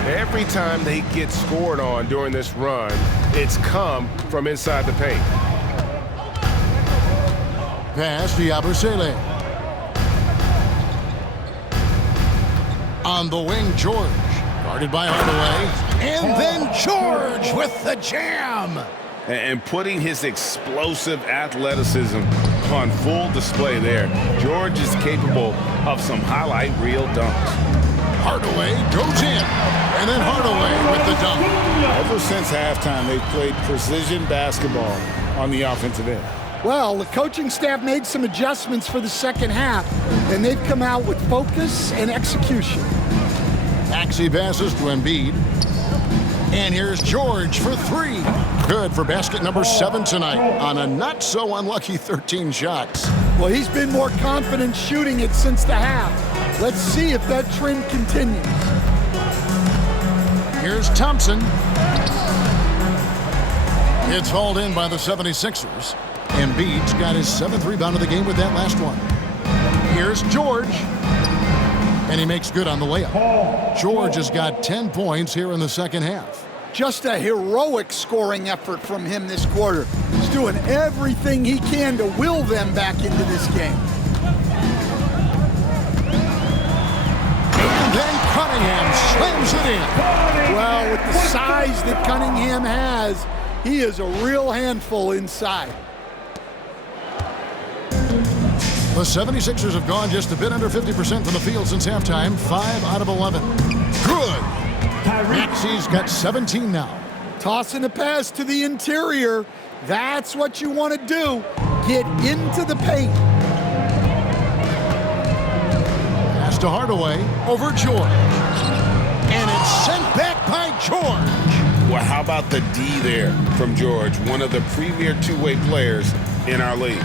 Every time they get scored on during this run, it's come from inside the paint. Pass to Yabusele. On the wing, George. Guarded by Hardaway. And then George with the jam. And putting his explosive athleticism on full display there. George is capable of some highlight reel dunks. Hardaway goes in. And then Hardaway with the dunk. Ever since halftime, they've played precision basketball on the offensive end. Well, the coaching staff made some adjustments for the second half, and they've come out with focus and execution. Maxey passes to Embiid. And here's George for 3. Good for basket number 7 tonight on a not-so-unlucky 13 shots. Well, he's been more confident shooting it since the half. Let's see if that trend continues. Here's Thompson. It's hauled in by the 76ers. Embiid's got his 7th rebound of the game with that last one. Here's George. And he makes good on the layup. George has got 10 points here in the second half. Just a heroic scoring effort from him this quarter. He's doing everything he can to will them back into this game. And then Cunningham slams it in. Well, with the size that Cunningham has, he is a real handful inside. The 76ers have gone just a bit under 50% from the field since halftime. 5 out of 11. Good. Maxey's got 17 now. Tossing a pass to the interior. That's what you want to do. Get into the paint. Pass to Hardaway over George. And it's sent back by George. Well, how about the D there from George, one of the premier two-way players in our league.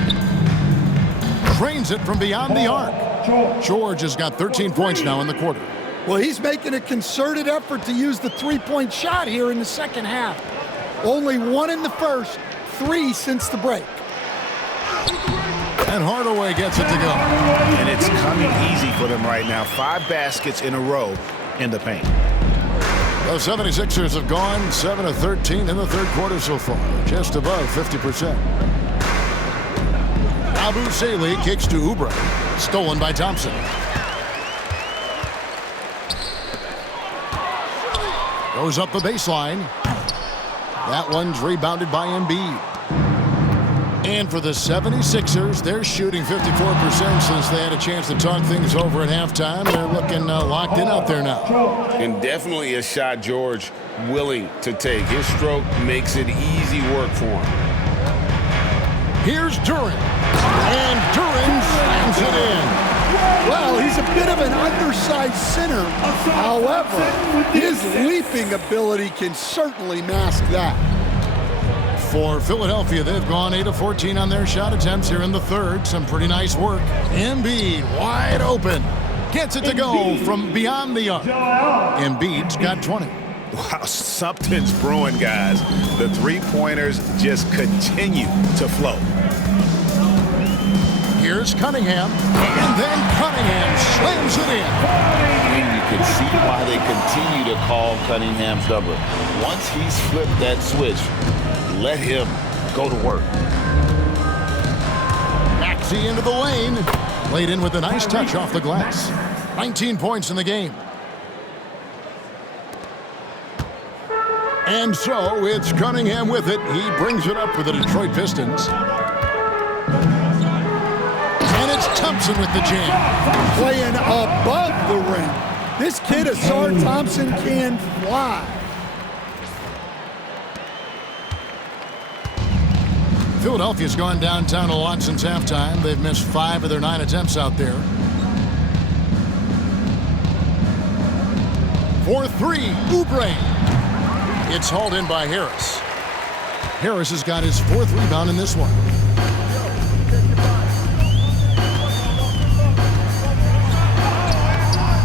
Trains it from beyond the arc. George has got 13 points now in the quarter. Well, he's making a concerted effort to use the three-point shot here in the second half. Only 1 in the first, 3 since the break. And Hardaway gets it to go. And it's coming easy for them right now. 5 baskets in a row in the paint. The 76ers have gone 7 of 13 in the third quarter so far, just above 50%. Abu Saleh kicks to Oubre, stolen by Thompson. Goes up the baseline. That one's rebounded by Embiid. And for the 76ers, they're shooting 54% since they had a chance to talk things over at halftime. They're looking locked in out there now. And definitely a shot George willing to take. His stroke makes it easy work for him. Here's Duren. And Duren slams it in. Well, he's a bit of an undersized center. However, his leaping ability can certainly mask that. For Philadelphia, they've gone 8 of 14 on their shot attempts here in the third. Some pretty nice work. Embiid wide open. Gets it to go from beyond the arc. Embiid's got 20. Wow, something's brewing, guys. The three-pointers just continue to flow. Here's Cunningham, and then Cunningham slams it in. And you can see why they continue to call Cunningham's number. Once he's flipped that switch, let him go to work. Maxey into the lane. Laid in with a nice touch off the glass. 19 points in the game. And so it's Cunningham with it. He brings it up for the Detroit Pistons. And it's Thompson with the jam. Playing above the rim. This kid, Asar Thompson, can fly. Philadelphia's gone downtown a lot since halftime. They've missed 5 of their 9 attempts out there. For 3, Oubre. It's hauled in by Harris. Harris has got his 4th rebound in this one.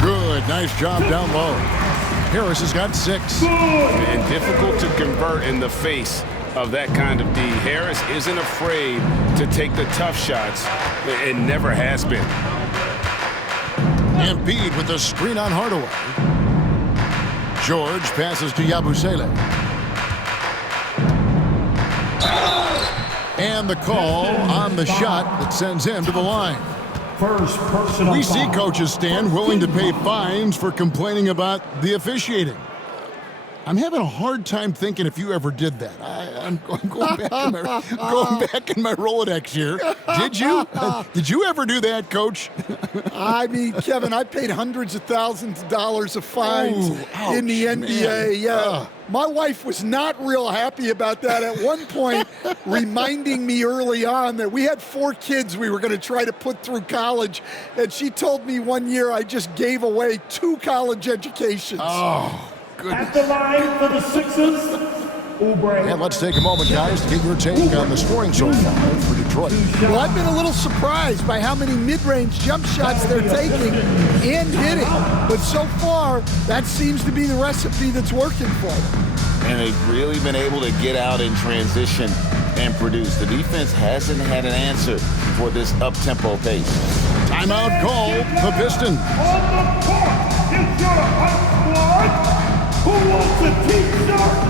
Good, nice job down low. Harris has got 6. And difficult to convert in the face of that kind of D. Harris isn't afraid to take the tough shots. It never has been. Embiid with the screen on Hardaway. George passes to Yabusele. And the call on the shot that sends him to the line. We see coaches stand willing to pay fines for complaining about the officiating. I'm having a hard time thinking if you ever did that. I'm going back in my Rolodex here. Did you? Did you ever do that, Coach? I mean, Kevin, I paid hundreds of thousands of dollars of fines in the NBA. Man. Yeah. My wife was not real happy about that at one point, reminding me early on that we had 4 kids we were going to try to put through college. And she told me one year I just gave away 2 college educations. Oh. Goodness. At the line for the Sixers, Oubre. And let's take a moment, guys, to get your take on the scoring so far for Detroit. Well, I've been a little surprised by how many mid-range jump shots they're taking and hitting. But so far, that seems to be the recipe that's working for them. And they've really been able to get out in transition and produce. The defense hasn't had an answer for this up-tempo pace. Timeout call, the Pistons. On the court is your hot squad. Who wants a t-shirt?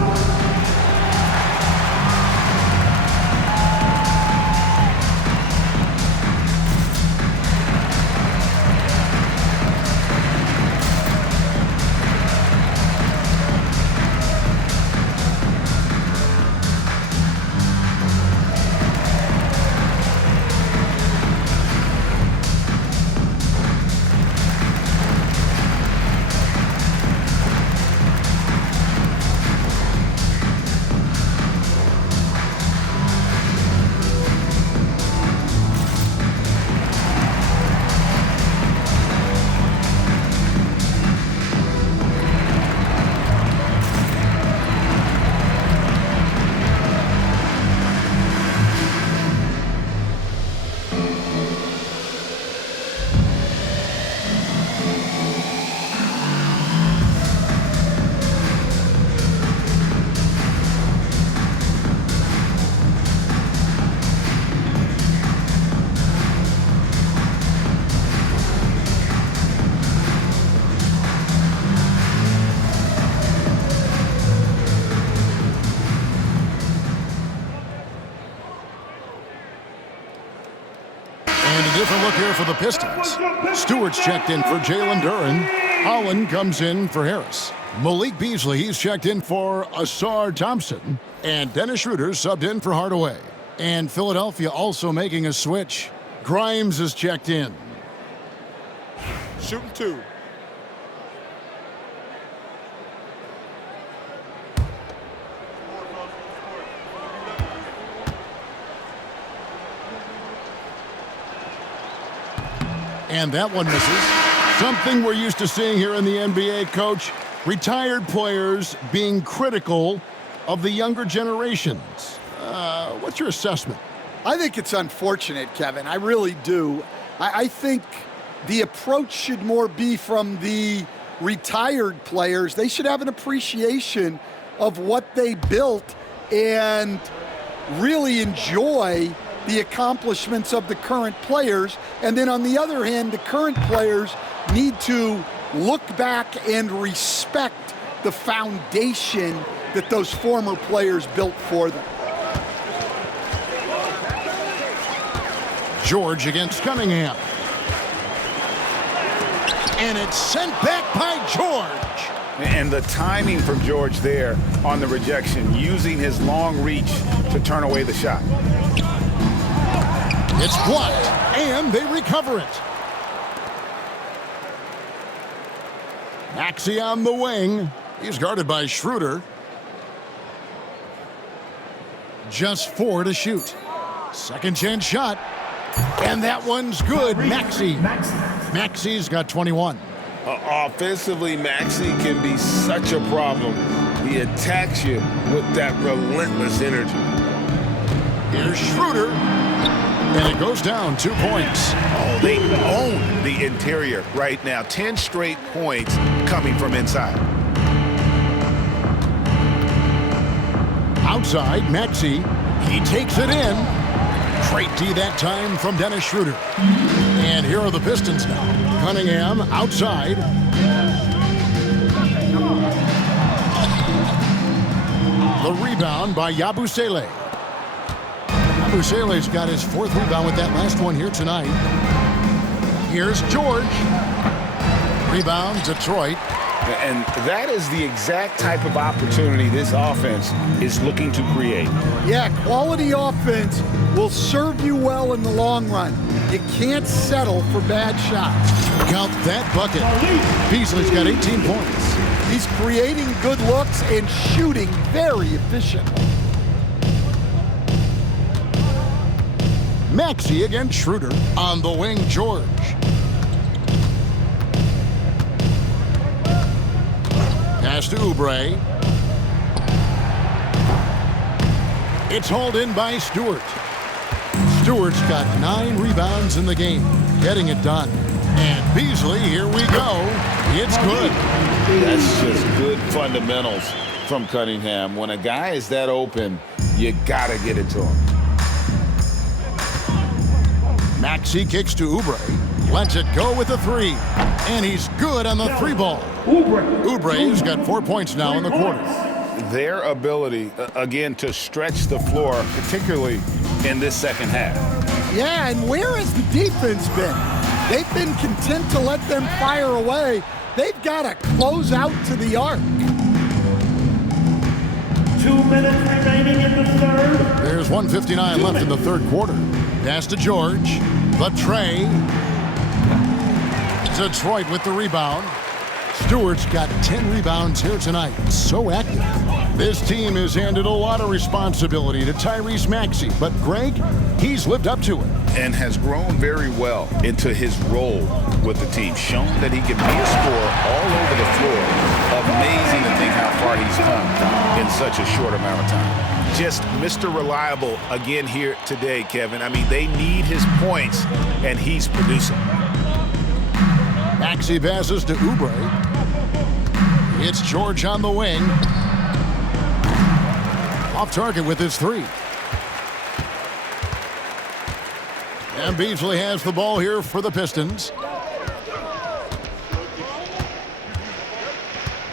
And a different look here for the Pistons. Stewart's checked in for Jalen Duren. Holland comes in for Harris. Malik Beasley, he's checked in for Asar Thompson. And Dennis Schroeder subbed in for Hardaway. And Philadelphia also making a switch. Grimes is checked in. Shooting 2. And that one misses. Something we're used to seeing here in the NBA, Coach. Retired players being critical of the younger generations. What's your assessment? I think it's unfortunate, Kevin. I really do. I think the approach should more be from the retired players. They should have an appreciation of what they built and really enjoy the accomplishments of the current players. And then on the other hand, the current players need to look back and respect the foundation that those former players built for them. George against Cunningham. And it's sent back by George. And the timing from George there on the rejection, using his long reach to turn away the shot. It's blocked, and they recover it. Maxey on the wing. He's guarded by Schroeder. Just 4 to shoot. Second chance shot. And that one's good. Maxey. Maxey's got 21. Offensively, Maxey can be such a problem. He attacks you with that relentless energy. Here's Schroeder. And it goes down 2 points. Oh, they own the interior right now. 10 straight points coming from inside. Outside, Maxey. He takes it in. Great D that time from Dennis Schroeder. And here are the Pistons now. Cunningham outside. The rebound by Yabusele. Yabusele's got his 4th rebound with that last one here tonight. Here's George. Rebound, Detroit. And that is the exact type of opportunity this offense is looking to create. Yeah, quality offense will serve you well in the long run. You can't settle for bad shots. Count that bucket. Beasley's got 18 points. He's creating good looks and shooting very efficiently. Maxey against Schroeder. On the wing, George. Pass to Oubre. It's hauled in by Stewart. Stewart's got 9 rebounds in the game, getting it done. And Beasley, here we go. It's good. That's just good fundamentals from Cunningham. When a guy is that open, you gotta get it to him. Maxey kicks to Oubre. Lets it go with the 3. And he's good on the 3 ball. Oubre's got 4 points now in the quarter. Their ability, again, to stretch the floor, particularly in this second half. Yeah, and where has the defense been? They've been content to let them fire away. They've got to close out to the arc. 2 minutes remaining in the third. There's 1:59 left in the third quarter. Pass to George. The tray. Detroit with the rebound. Stewart's got 10 rebounds here tonight. So active. This team has handed a lot of responsibility to Tyrese Maxey, but Greg, he's lived up to it. And has grown very well into his role with the team. Shown that he can be a scorer all over the floor. Amazing to think how far he's come in such a short amount of time. Just Mr. Reliable again here today, Kevin. I mean, they need his points, and he's producing. Maxey passes to Oubre. It's George on the wing. Off target with his 3. And Beasley has the ball here for the Pistons.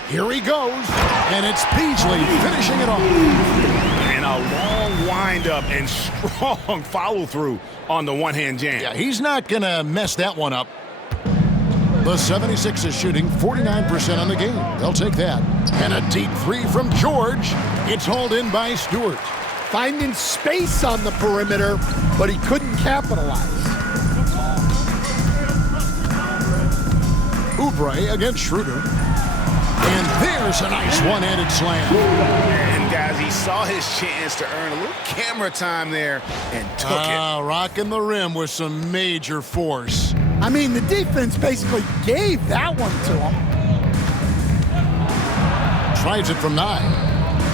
Here he goes. And it's Beasley finishing it off. And a long windup and strong follow-through on the one-hand jam. Yeah, he's not going to mess that one up. The 76ers shooting 49% on the game. They'll take that. And a deep three from George. It's hauled in by Stewart. Finding space on the perimeter, but he couldn't capitalize. Oubre against Schroeder. And there's a nice one-handed slam. And guys, he saw his chance to earn a little camera time there and took it. Rocking the rim with some major force. I mean, the defense basically gave that one to him. Tries it from 9.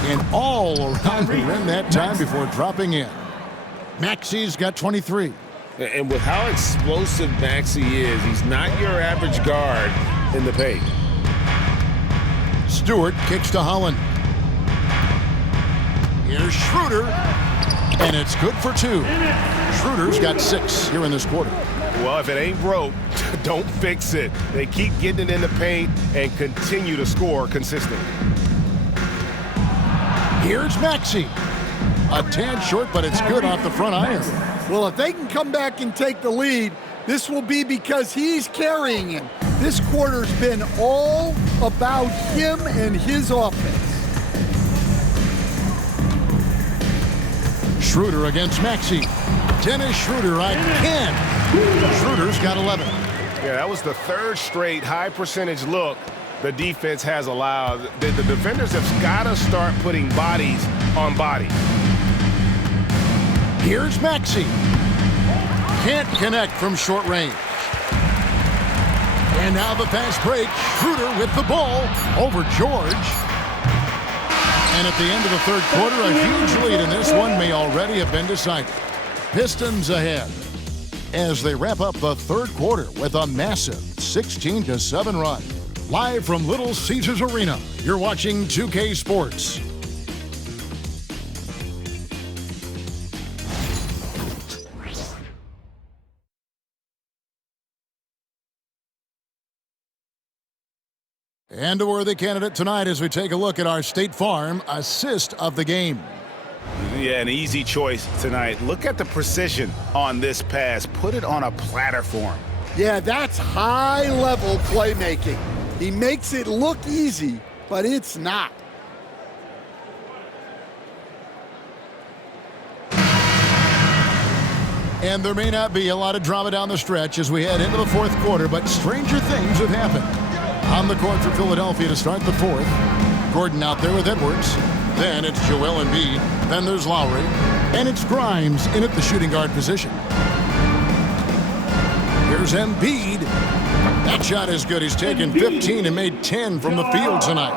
And all around the rim that time before dropping in. Maxi's got 23. And with how explosive Maxey is, he's not your average guard in the paint. Stewart kicks to Holland. Here's Schroeder. And it's good for 2. Schroeder's got 6 here in this quarter. Well, if it ain't broke, don't fix it. They keep getting it in the paint and continue to score consistently. Here's Maxey. A tad short, but it's good off the front iron. Well, if they can come back and take the lead, this will be because he's carrying him. This quarter's been all about him and his offense. Schroeder against Maxey. Dennis Schroeder again. Schroeder's got 11. Yeah, that was the third straight high percentage look the defense has allowed. The defenders have got to start putting bodies on bodies. Here's Maxey. Can't connect from short range. And now the fast break. Schroeder with the ball over George. And at the end of the third quarter, a huge lead in this one may already have been decided. Pistons ahead as they wrap up the third quarter with a massive 16-7 run. Live from Little Caesars Arena, you're watching 2K Sports. And a worthy candidate tonight as we take a look at our State Farm assist of the game. Yeah, an easy choice tonight. Look at the precision on this pass. Put it on a platter for him. Yeah, that's high-level playmaking. He makes it look easy, but it's not. And there may not be a lot of drama down the stretch as we head into the fourth quarter, but stranger things have happened. On the court for Philadelphia to start the fourth. Gordon out there with Edwards. Then it's Joel Embiid. Then there's Lowry. And it's Grimes in at the shooting guard position. Here's Embiid. That shot is good. He's taken 15 and made 10 from the field tonight.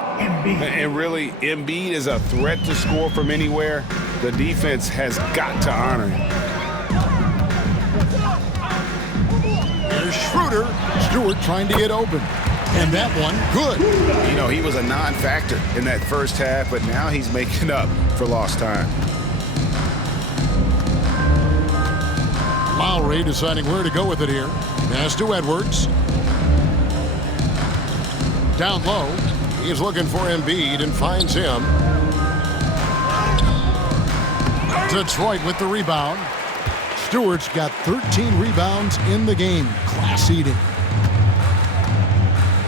And really, Embiid is a threat to score from anywhere. The defense has got to honor him. There's Schroeder. Stewart trying to get open. And that one, good. You know, he was a non-factor in that first half, but now he's making up for lost time. Lowry deciding where to go with it here. Pass to Edwards. Down low. He's looking for Embiid and finds him. Detroit with the rebound. Stewart's got 13 rebounds in the game. Class eating.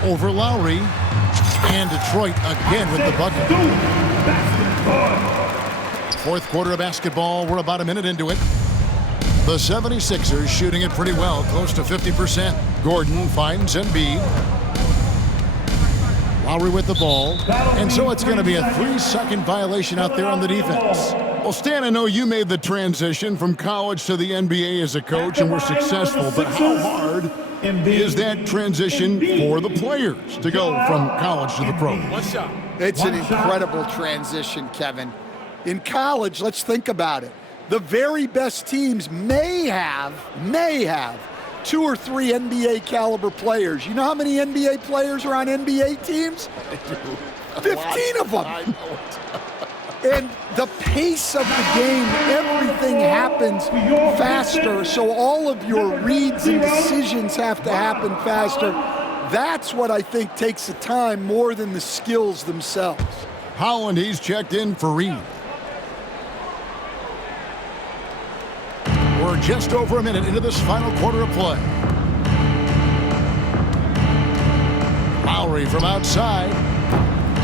Over Lowry. And Detroit again with the bucket. Fourth quarter of basketball. We're about a minute into it. The 76ers shooting it pretty well, close to 50%. Gordon finds Embiid. Lowry with the ball. And so it's going to be a 3-second violation out there on the defense. Well, Stan, I know you made the transition from college to the NBA as a coach and were successful, but how hard is that transition for the players to go from college to the pros? It's an incredible transition, Kevin. In college, let's think about it. The very best teams may have 2 or 3 NBA caliber players. You know how many NBA players are on NBA teams? 15 of them. And the pace of the game, everything happens faster, so all of your reads and decisions have to happen faster. That's what I think takes the time more than the skills themselves. Holland, he's checked in for Reed. We're just over a minute into this final quarter of play. Lowry from outside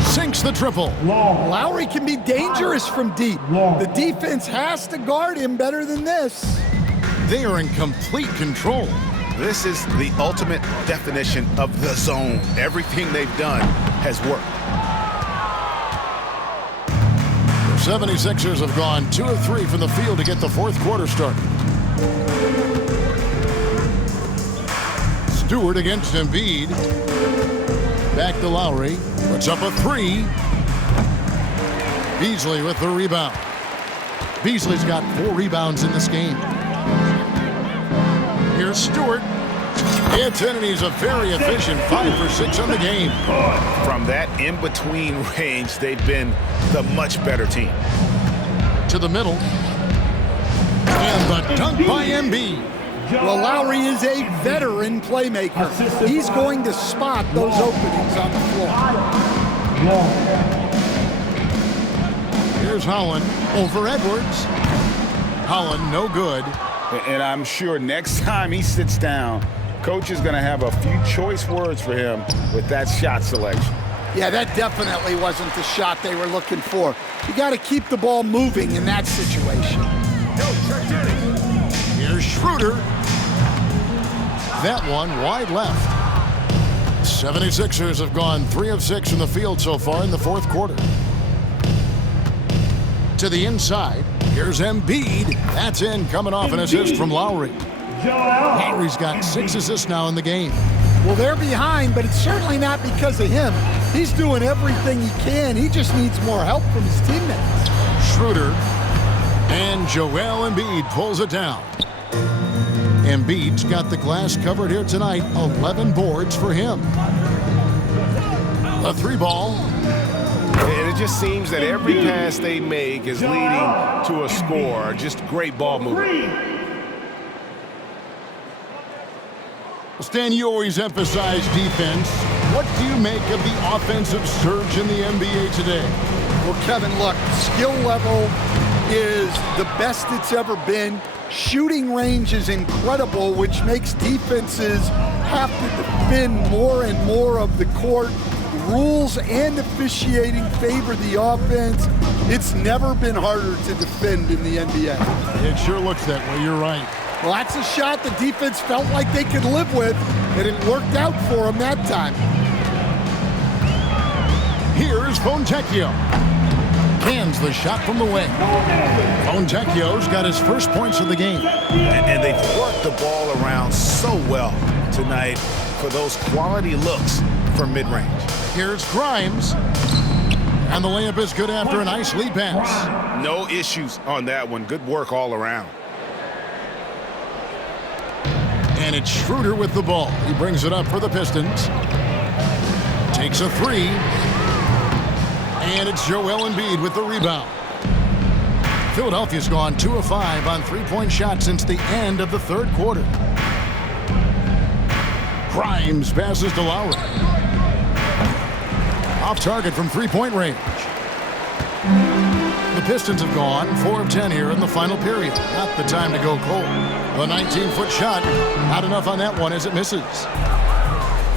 sinks the triple. Lowry can be dangerous from deep. The defense has to guard him better than this. They are in complete control. This is the ultimate definition of the zone. Everything they've done has worked. The 76ers have gone 2 of 3 from the field to get the fourth quarter started. Stewart against Embiid. Back to Lowry. Puts up a 3. Beasley with the rebound. Beasley's got 4 rebounds in this game. Here's Stewart. It's in, and he's a very efficient 5 for 6 on the game. From that in-between range, they've been the much better team. To the middle. And the dunk by Embiid. Well, Lowry is a veteran playmaker. He's going to spot those openings on the floor. Here's Holland over Edwards. Holland, no good. And I'm sure next time he sits down, coach is going to have a few choice words for him with that shot selection. Yeah, that definitely wasn't the shot they were looking for. You got to keep the ball moving in that situation. Here's Schroeder. That one wide left. 76ers have gone 3 of 6 from the field so far in the fourth quarter. To the inside. Here's Embiid. That's in, coming off an assist from Lowry. Lowry's got 6 assists now in the game. Well, they're behind, but it's certainly not because of him. He's doing everything he can. He just needs more help from his teammates. Schroeder and Joel Embiid pulls it down. Embiid's got the glass covered here tonight. 11 boards for him. A 3-ball. And it just seems that every pass they make is leading to a score. Just great ball movement. Stan, you always emphasize defense. What do you make of the offensive surge in the NBA today? Well, Kevin, look, skill level is the best it's ever been. Shooting range is incredible, which makes defenses have to defend more and more of the court. Rules and officiating favor the offense. It's never been harder to defend in the NBA. It sure looks that way. You're right. Well, that's a shot the defense felt like they could live with, and it worked out for them that time. Here's Fontecchio. Cans the shot from the wing. Fontecchio's got his first points of the game. And they've worked the ball around so well tonight for those quality looks from mid-range. Here's Grimes. And the layup is good after a nice lead pass. No issues on that one. Good work all around. And it's Schroeder with the ball. He brings it up for the Pistons. Takes a 3. And it's Joel Embiid with the rebound. Philadelphia's gone 2 of 5 on 3-point shots since the end of the third quarter. Grimes passes to Lowry. Off target from 3-point range. The Pistons have gone 4 of 10 here in the final period. Not the time to go cold. The 19-foot shot, not enough on that one as it misses.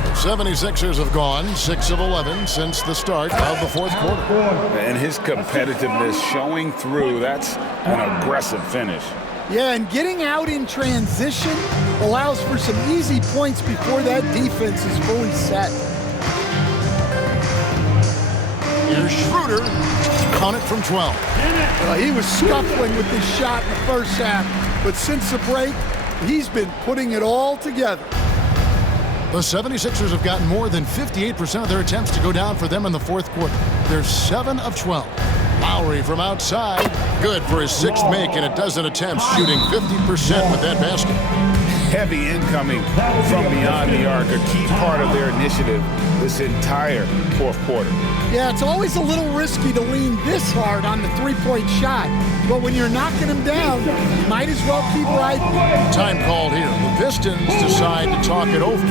The 76ers have gone 6 of 11 since the start of the fourth quarter. And his competitiveness showing through. That's an aggressive finish. Yeah, and getting out in transition allows for some easy points before that defense is fully set. Here's Schroeder. Count it from 12. He was scuffling with this shot in the first half, but since the break, he's been putting it all together. The 76ers have gotten more than 58% of their attempts to go down for them in the fourth quarter. They're 7 of 12. Lowry from outside. Good for his 6th make and a dozen attempts, shooting 50% with that basket. Heavy incoming from beyond the arc, a key part of their initiative this entire fourth quarter. Yeah, it's always a little risky to lean this hard on the 3-point shot, but when you're knocking them down, you might as well keep riding. Time called here. The Pistons decide to talk it over.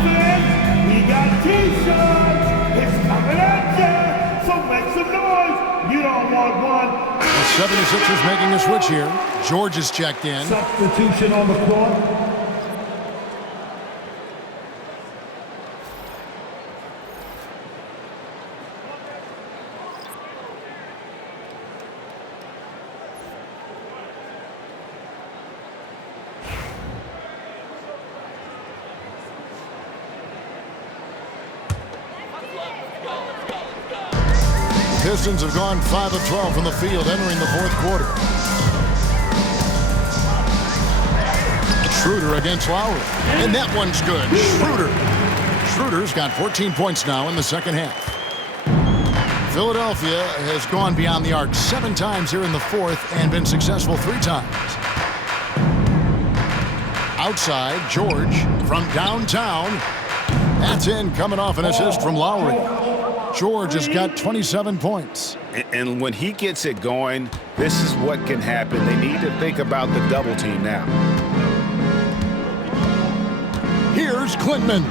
fans, we got T-shirts. It's coming at you. So make some noise. You don't want one. The 76ers making a switch here. George is checked in. Substitution on the court. Pistons have gone 5 of 12 from the field entering the fourth quarter. Schroeder against Lowry. And that one's good. Schroeder's got 14 points now in the second half. Philadelphia has gone beyond the arc 7 times here in the fourth and been successful 3 times. Outside, George from downtown. That's in, coming off an assist from Lowry. George has got 27 points. And when he gets it going, this is what can happen. They need to think about the double team now. Here's Clinton.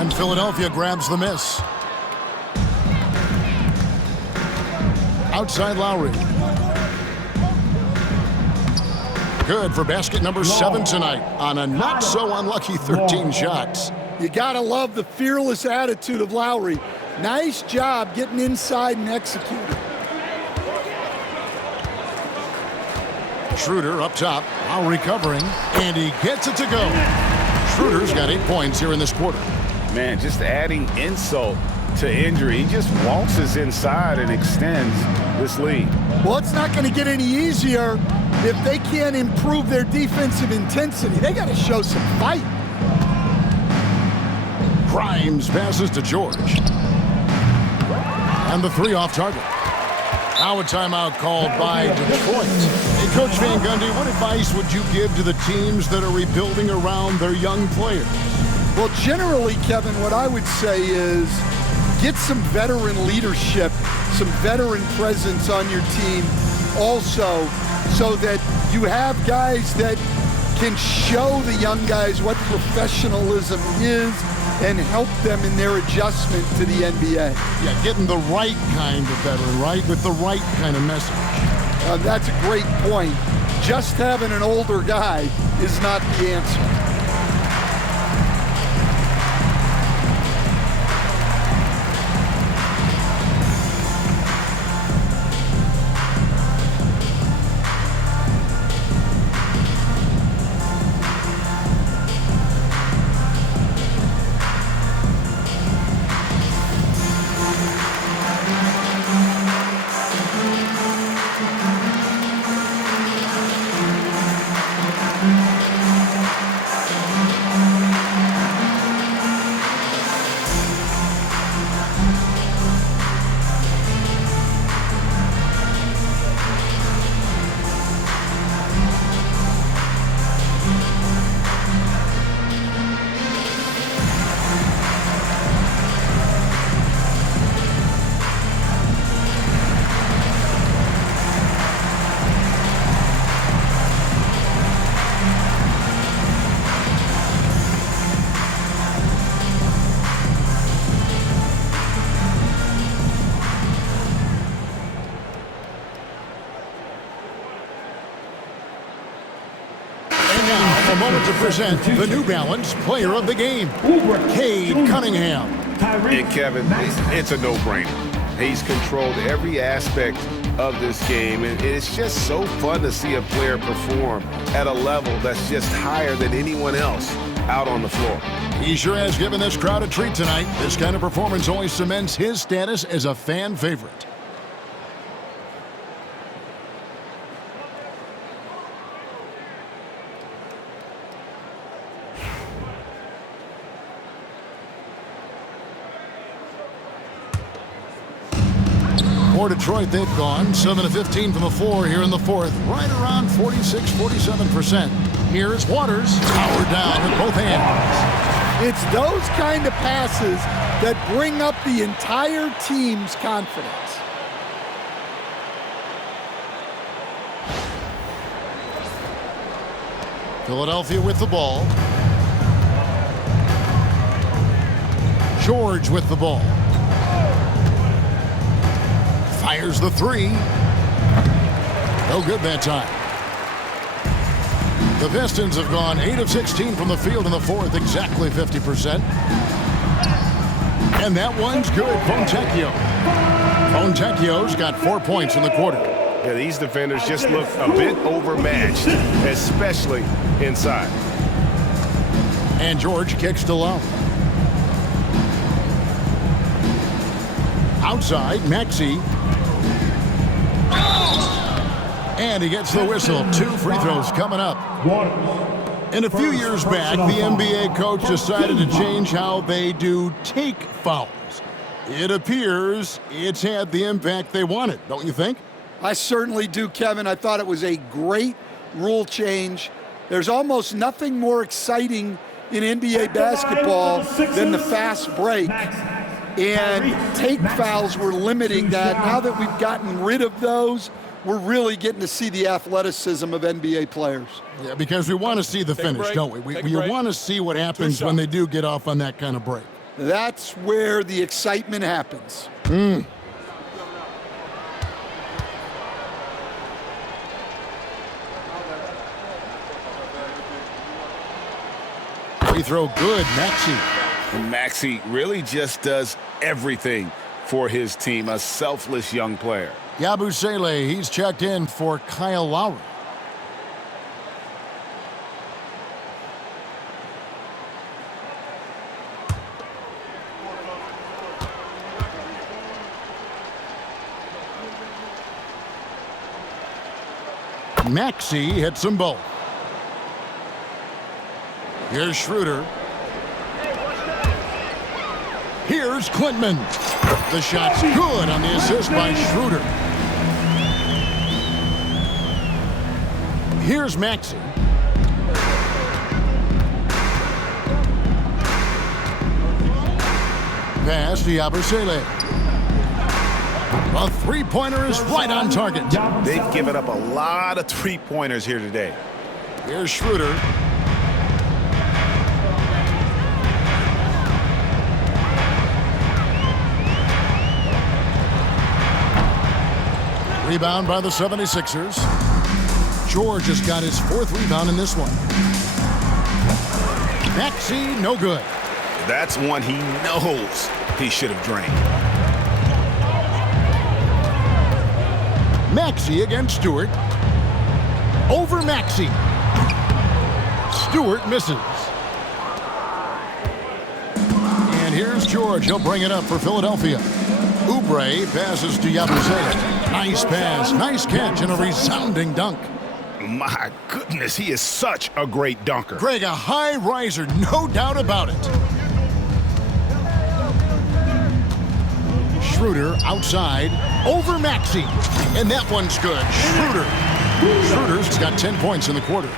And Philadelphia grabs the miss. Outside Lowry. Good for basket number 7 tonight on a not so unlucky 13 shots. You gotta love the fearless attitude of Lowry. Nice job getting inside and executing. Schroeder up top, Lowry covering, and he gets it to go. Schroeder's got 8 points here in this quarter. Man, just adding insult to injury. He just waltzes inside and extends this lead. Well, it's not going to get any easier if they can't improve their defensive intensity. They got to show some fight. Grimes passes to George. And the 3 off target. Now a timeout called by Detroit. Hey, Coach Van Gundy, what advice would you give to the teams that are rebuilding around their young players? Well, generally, Kevin, what I would say is get some veteran leadership, some veteran presence on your team also, so that you have guys that can show the young guys what professionalism is and help them in their adjustment to the NBA. Yeah, getting the right kind of veteran, right? With the right kind of message. That's a great point. Just having an older guy is not the answer. A moment to present the New Balance Player of the Game, Cade Cunningham. And Kevin, it's a no-brainer. He's controlled every aspect of this game, and it's just so fun to see a player perform at a level that's just higher than anyone else out on the floor. He sure has given this crowd a treat tonight. This kind of performance only cements his status as a fan favorite. For Detroit, they've gone 7 of 15 from the floor here in the fourth, right around 46-47%. Here's Waters, powered down with both hands. It's those kind of passes that bring up the entire team's confidence. Philadelphia with the ball. George with the ball. Fires the three. No good that time. The Pistons have gone 8 of 16 from the field in the fourth, exactly 50%. And that one's good. Fontecchio's got 4 points in the quarter. Yeah, these defenders just look a bit overmatched, especially inside. And George kicks to Love. Outside, Maxey. And he gets the whistle. 2 free throws coming up. And a few years back, the NBA coach decided to change how they do take fouls. It appears it's had the impact they wanted, don't you think? I certainly do, Kevin. I thought it was a great rule change. There's almost nothing more exciting in NBA basketball than the fast break. And take fouls were limiting that. Now that we've gotten rid of those, we're really getting to see the athleticism of NBA players. Yeah, because we want to see the finish, don't we? We want to see what happens when they do get off on that kind of break. That's where the excitement happens. Free throw good, Maxey. Maxey really just does everything for his team, a selfless young player. Yabusele, he's checked in for Kyle Lowry. Maxey hits them both. Here's Schroeder. Here's Klintman. The shot's good on the assist by Schroeder. Here's Maxey. Pass to Yabusele. A three-pointer is right on target. They've given up a lot of three-pointers here today. Here's Schroeder. Rebound by the 76ers. George has got his 4th rebound in this one. Maxey, no good. That's one he knows he should have drained. Maxey against Stewart. Over Maxey. Stewart misses. And here's George. He'll bring it up for Philadelphia. Oubre passes to Yabusele. Nice pass, nice catch, and a resounding dunk. My goodness, he is such a great dunker. Greg, a high riser, no doubt about it. Schroeder outside, over Maxey. And that one's good. Schroeder's got 10 points in the quarter.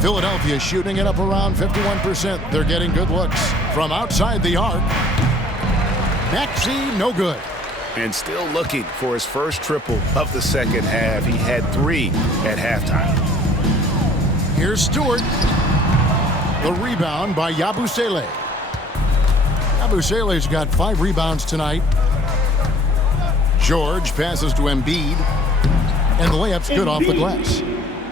Philadelphia shooting it up around 51%. They're getting good looks from outside the arc. Maxey, no good. And still looking for his first triple of the second half. He had 3 at halftime. Here's Stewart. The rebound by Yabusele. Yabusele's got 5 rebounds tonight. George passes to Embiid. And the layup's good off the glass.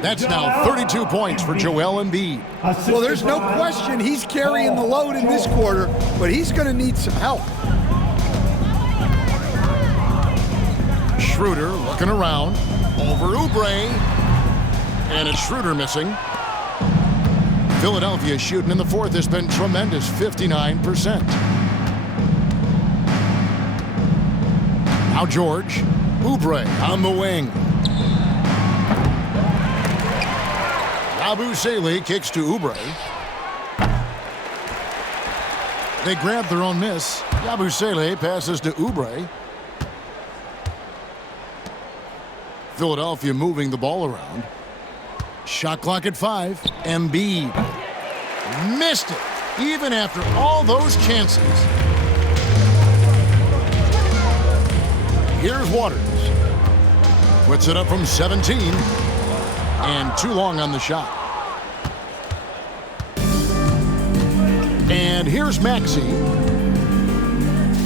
That's now 32 points for Joel Embiid. Well, there's no question he's carrying the load in this quarter, but he's going to need some help. Schroeder looking around. Over Oubre. And it's Schroeder missing. Philadelphia shooting in the 4th has been tremendous, 59%. Now George. Oubre on the wing. Yabusele kicks to Oubre. They grab their own miss. Yabusele passes to Oubre. Philadelphia moving the ball around. Shot clock at 5. Embiid missed it, even after all those chances. Here's Waters. Puts it up from 17. And too long on the shot. And here's Maxey.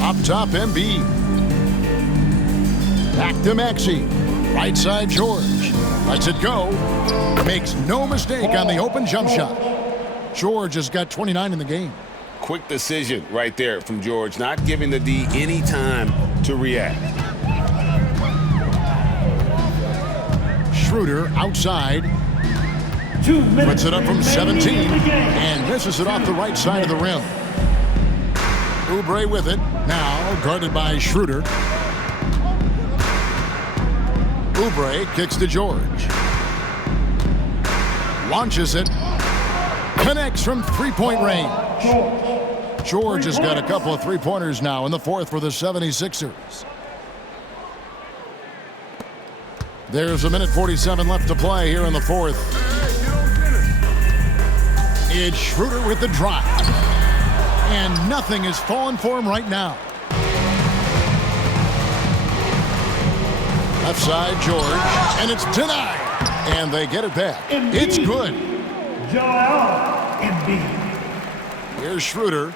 Up top, Embiid. Back to Maxey. Right side, George. Lets it go. Makes no mistake on the open jump shot. George has got 29 in the game. Quick decision right there from George, not giving the D any time to react. Schroeder outside. Puts it up from 17 and misses it off the right side of the rim. Oubre with it. Now guarded by Schroeder. Oubre kicks to George. Launches it. Connects from three-point range. George has got a couple of three-pointers now in the fourth for the 76ers. There's a minute 47 left to play here in the fourth. It's Schroeder with the drive. And nothing is falling for him right now. Left side, George. And it's denied. And they get it back. It's good. Joel Embiid. Here's Schroeder.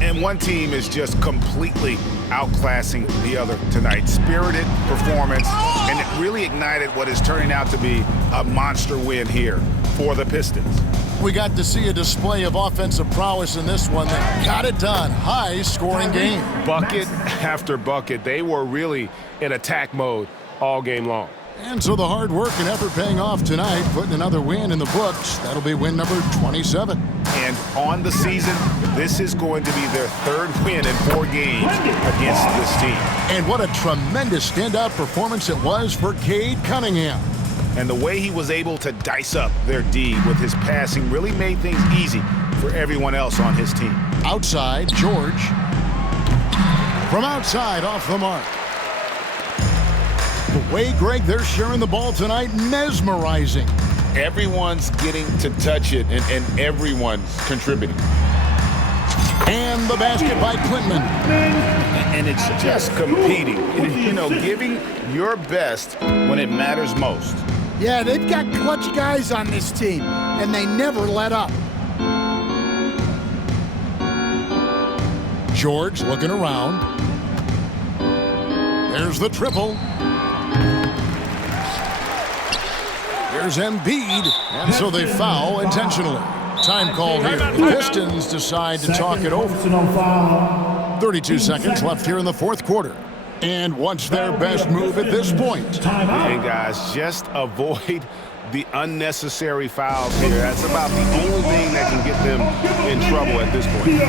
And one team is just completely outclassing the other tonight. Spirited performance, and it really ignited what is turning out to be a monster win here for the Pistons. We got to see a display of offensive prowess in this one that got it done. High-scoring game. Bucket after bucket. They were really in attack mode all game long. And so the hard work and effort paying off tonight, putting another win in the books. That'll be win number 27. And on the season, this is going to be their third win in 4 games against this team. And what a tremendous standout performance it was for Cade Cunningham. And the way he was able to dice up their D with his passing really made things easy for everyone else on his team. Outside, George. From outside, off the mark. The way, Greg, they're sharing the ball tonight, mesmerizing. Everyone's getting to touch it, and everyone's contributing. And the basket by Clinton. And it's just competing. You know, giving your best when it matters most. Yeah, they've got clutch guys on this team, and they never let up. George looking around. There's the triple. Here's Embiid, and so they foul intentionally. Time called here. The Pistons decide to talk it over. 32 seconds left here in the fourth quarter. And what's their best move at this point? And guys, just avoid the unnecessary fouls here. That's about the only thing that can get them in trouble at this point.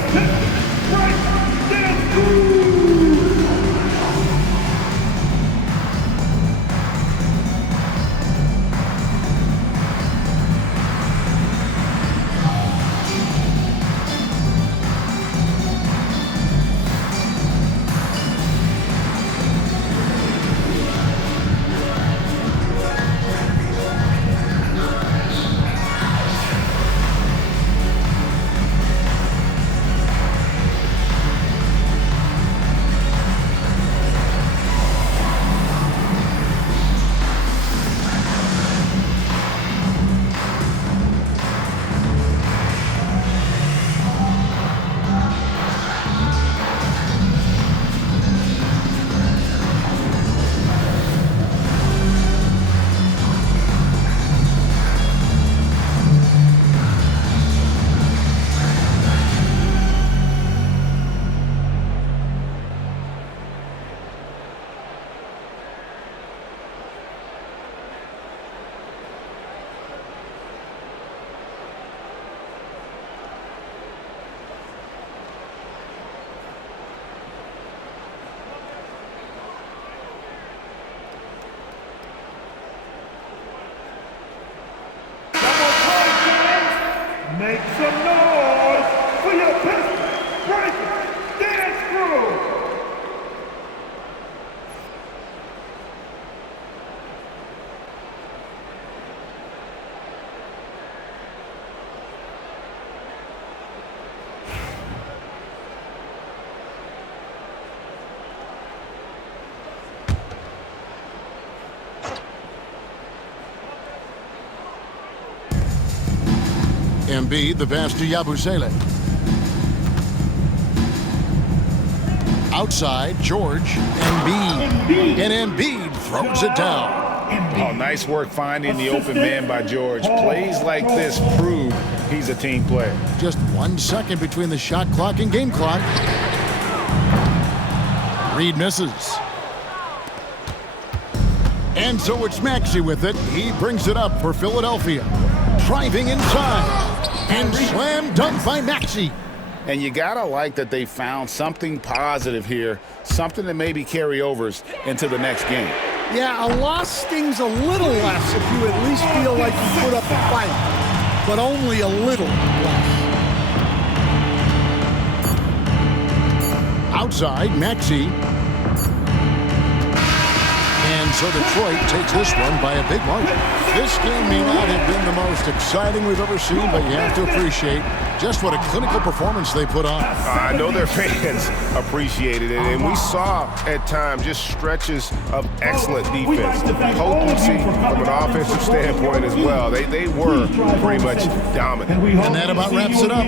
Embiid, the pass to Yabusele. Outside, George, Embiid. And Embiid throws it down. Oh, nice work finding the open man by George. Plays like this prove he's a team player. Just 1 second between the shot clock and game clock. Reed misses. And so it's Maxey with it. He brings it up for Philadelphia. Driving inside. And slam dunk by Maxey. And you got to like that they found something positive here, something that maybe carry overs into the next game. Yeah, a loss stings a little less if you at least feel like you put up a fight, but only a little less. Outside, Maxey. And so Detroit takes this one by a big margin. This game may not have been the most exciting we've ever seen, but you have to appreciate just what a clinical performance they put on. I know their fans appreciated it, and we saw at times just stretches of excellent defense, potency from an offensive standpoint as well. They were pretty much dominant. And that about wraps it up.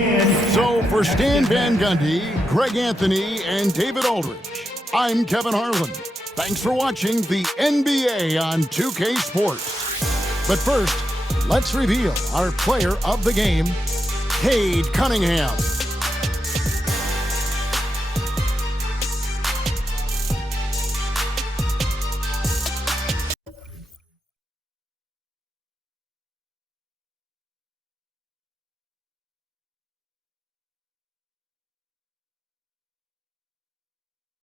So for Stan Van Gundy, Greg Anthony, and David Aldridge, I'm Kevin Harlan. Thanks for watching the NBA on 2K Sports. But first, let's reveal our player of the game, Cade Cunningham.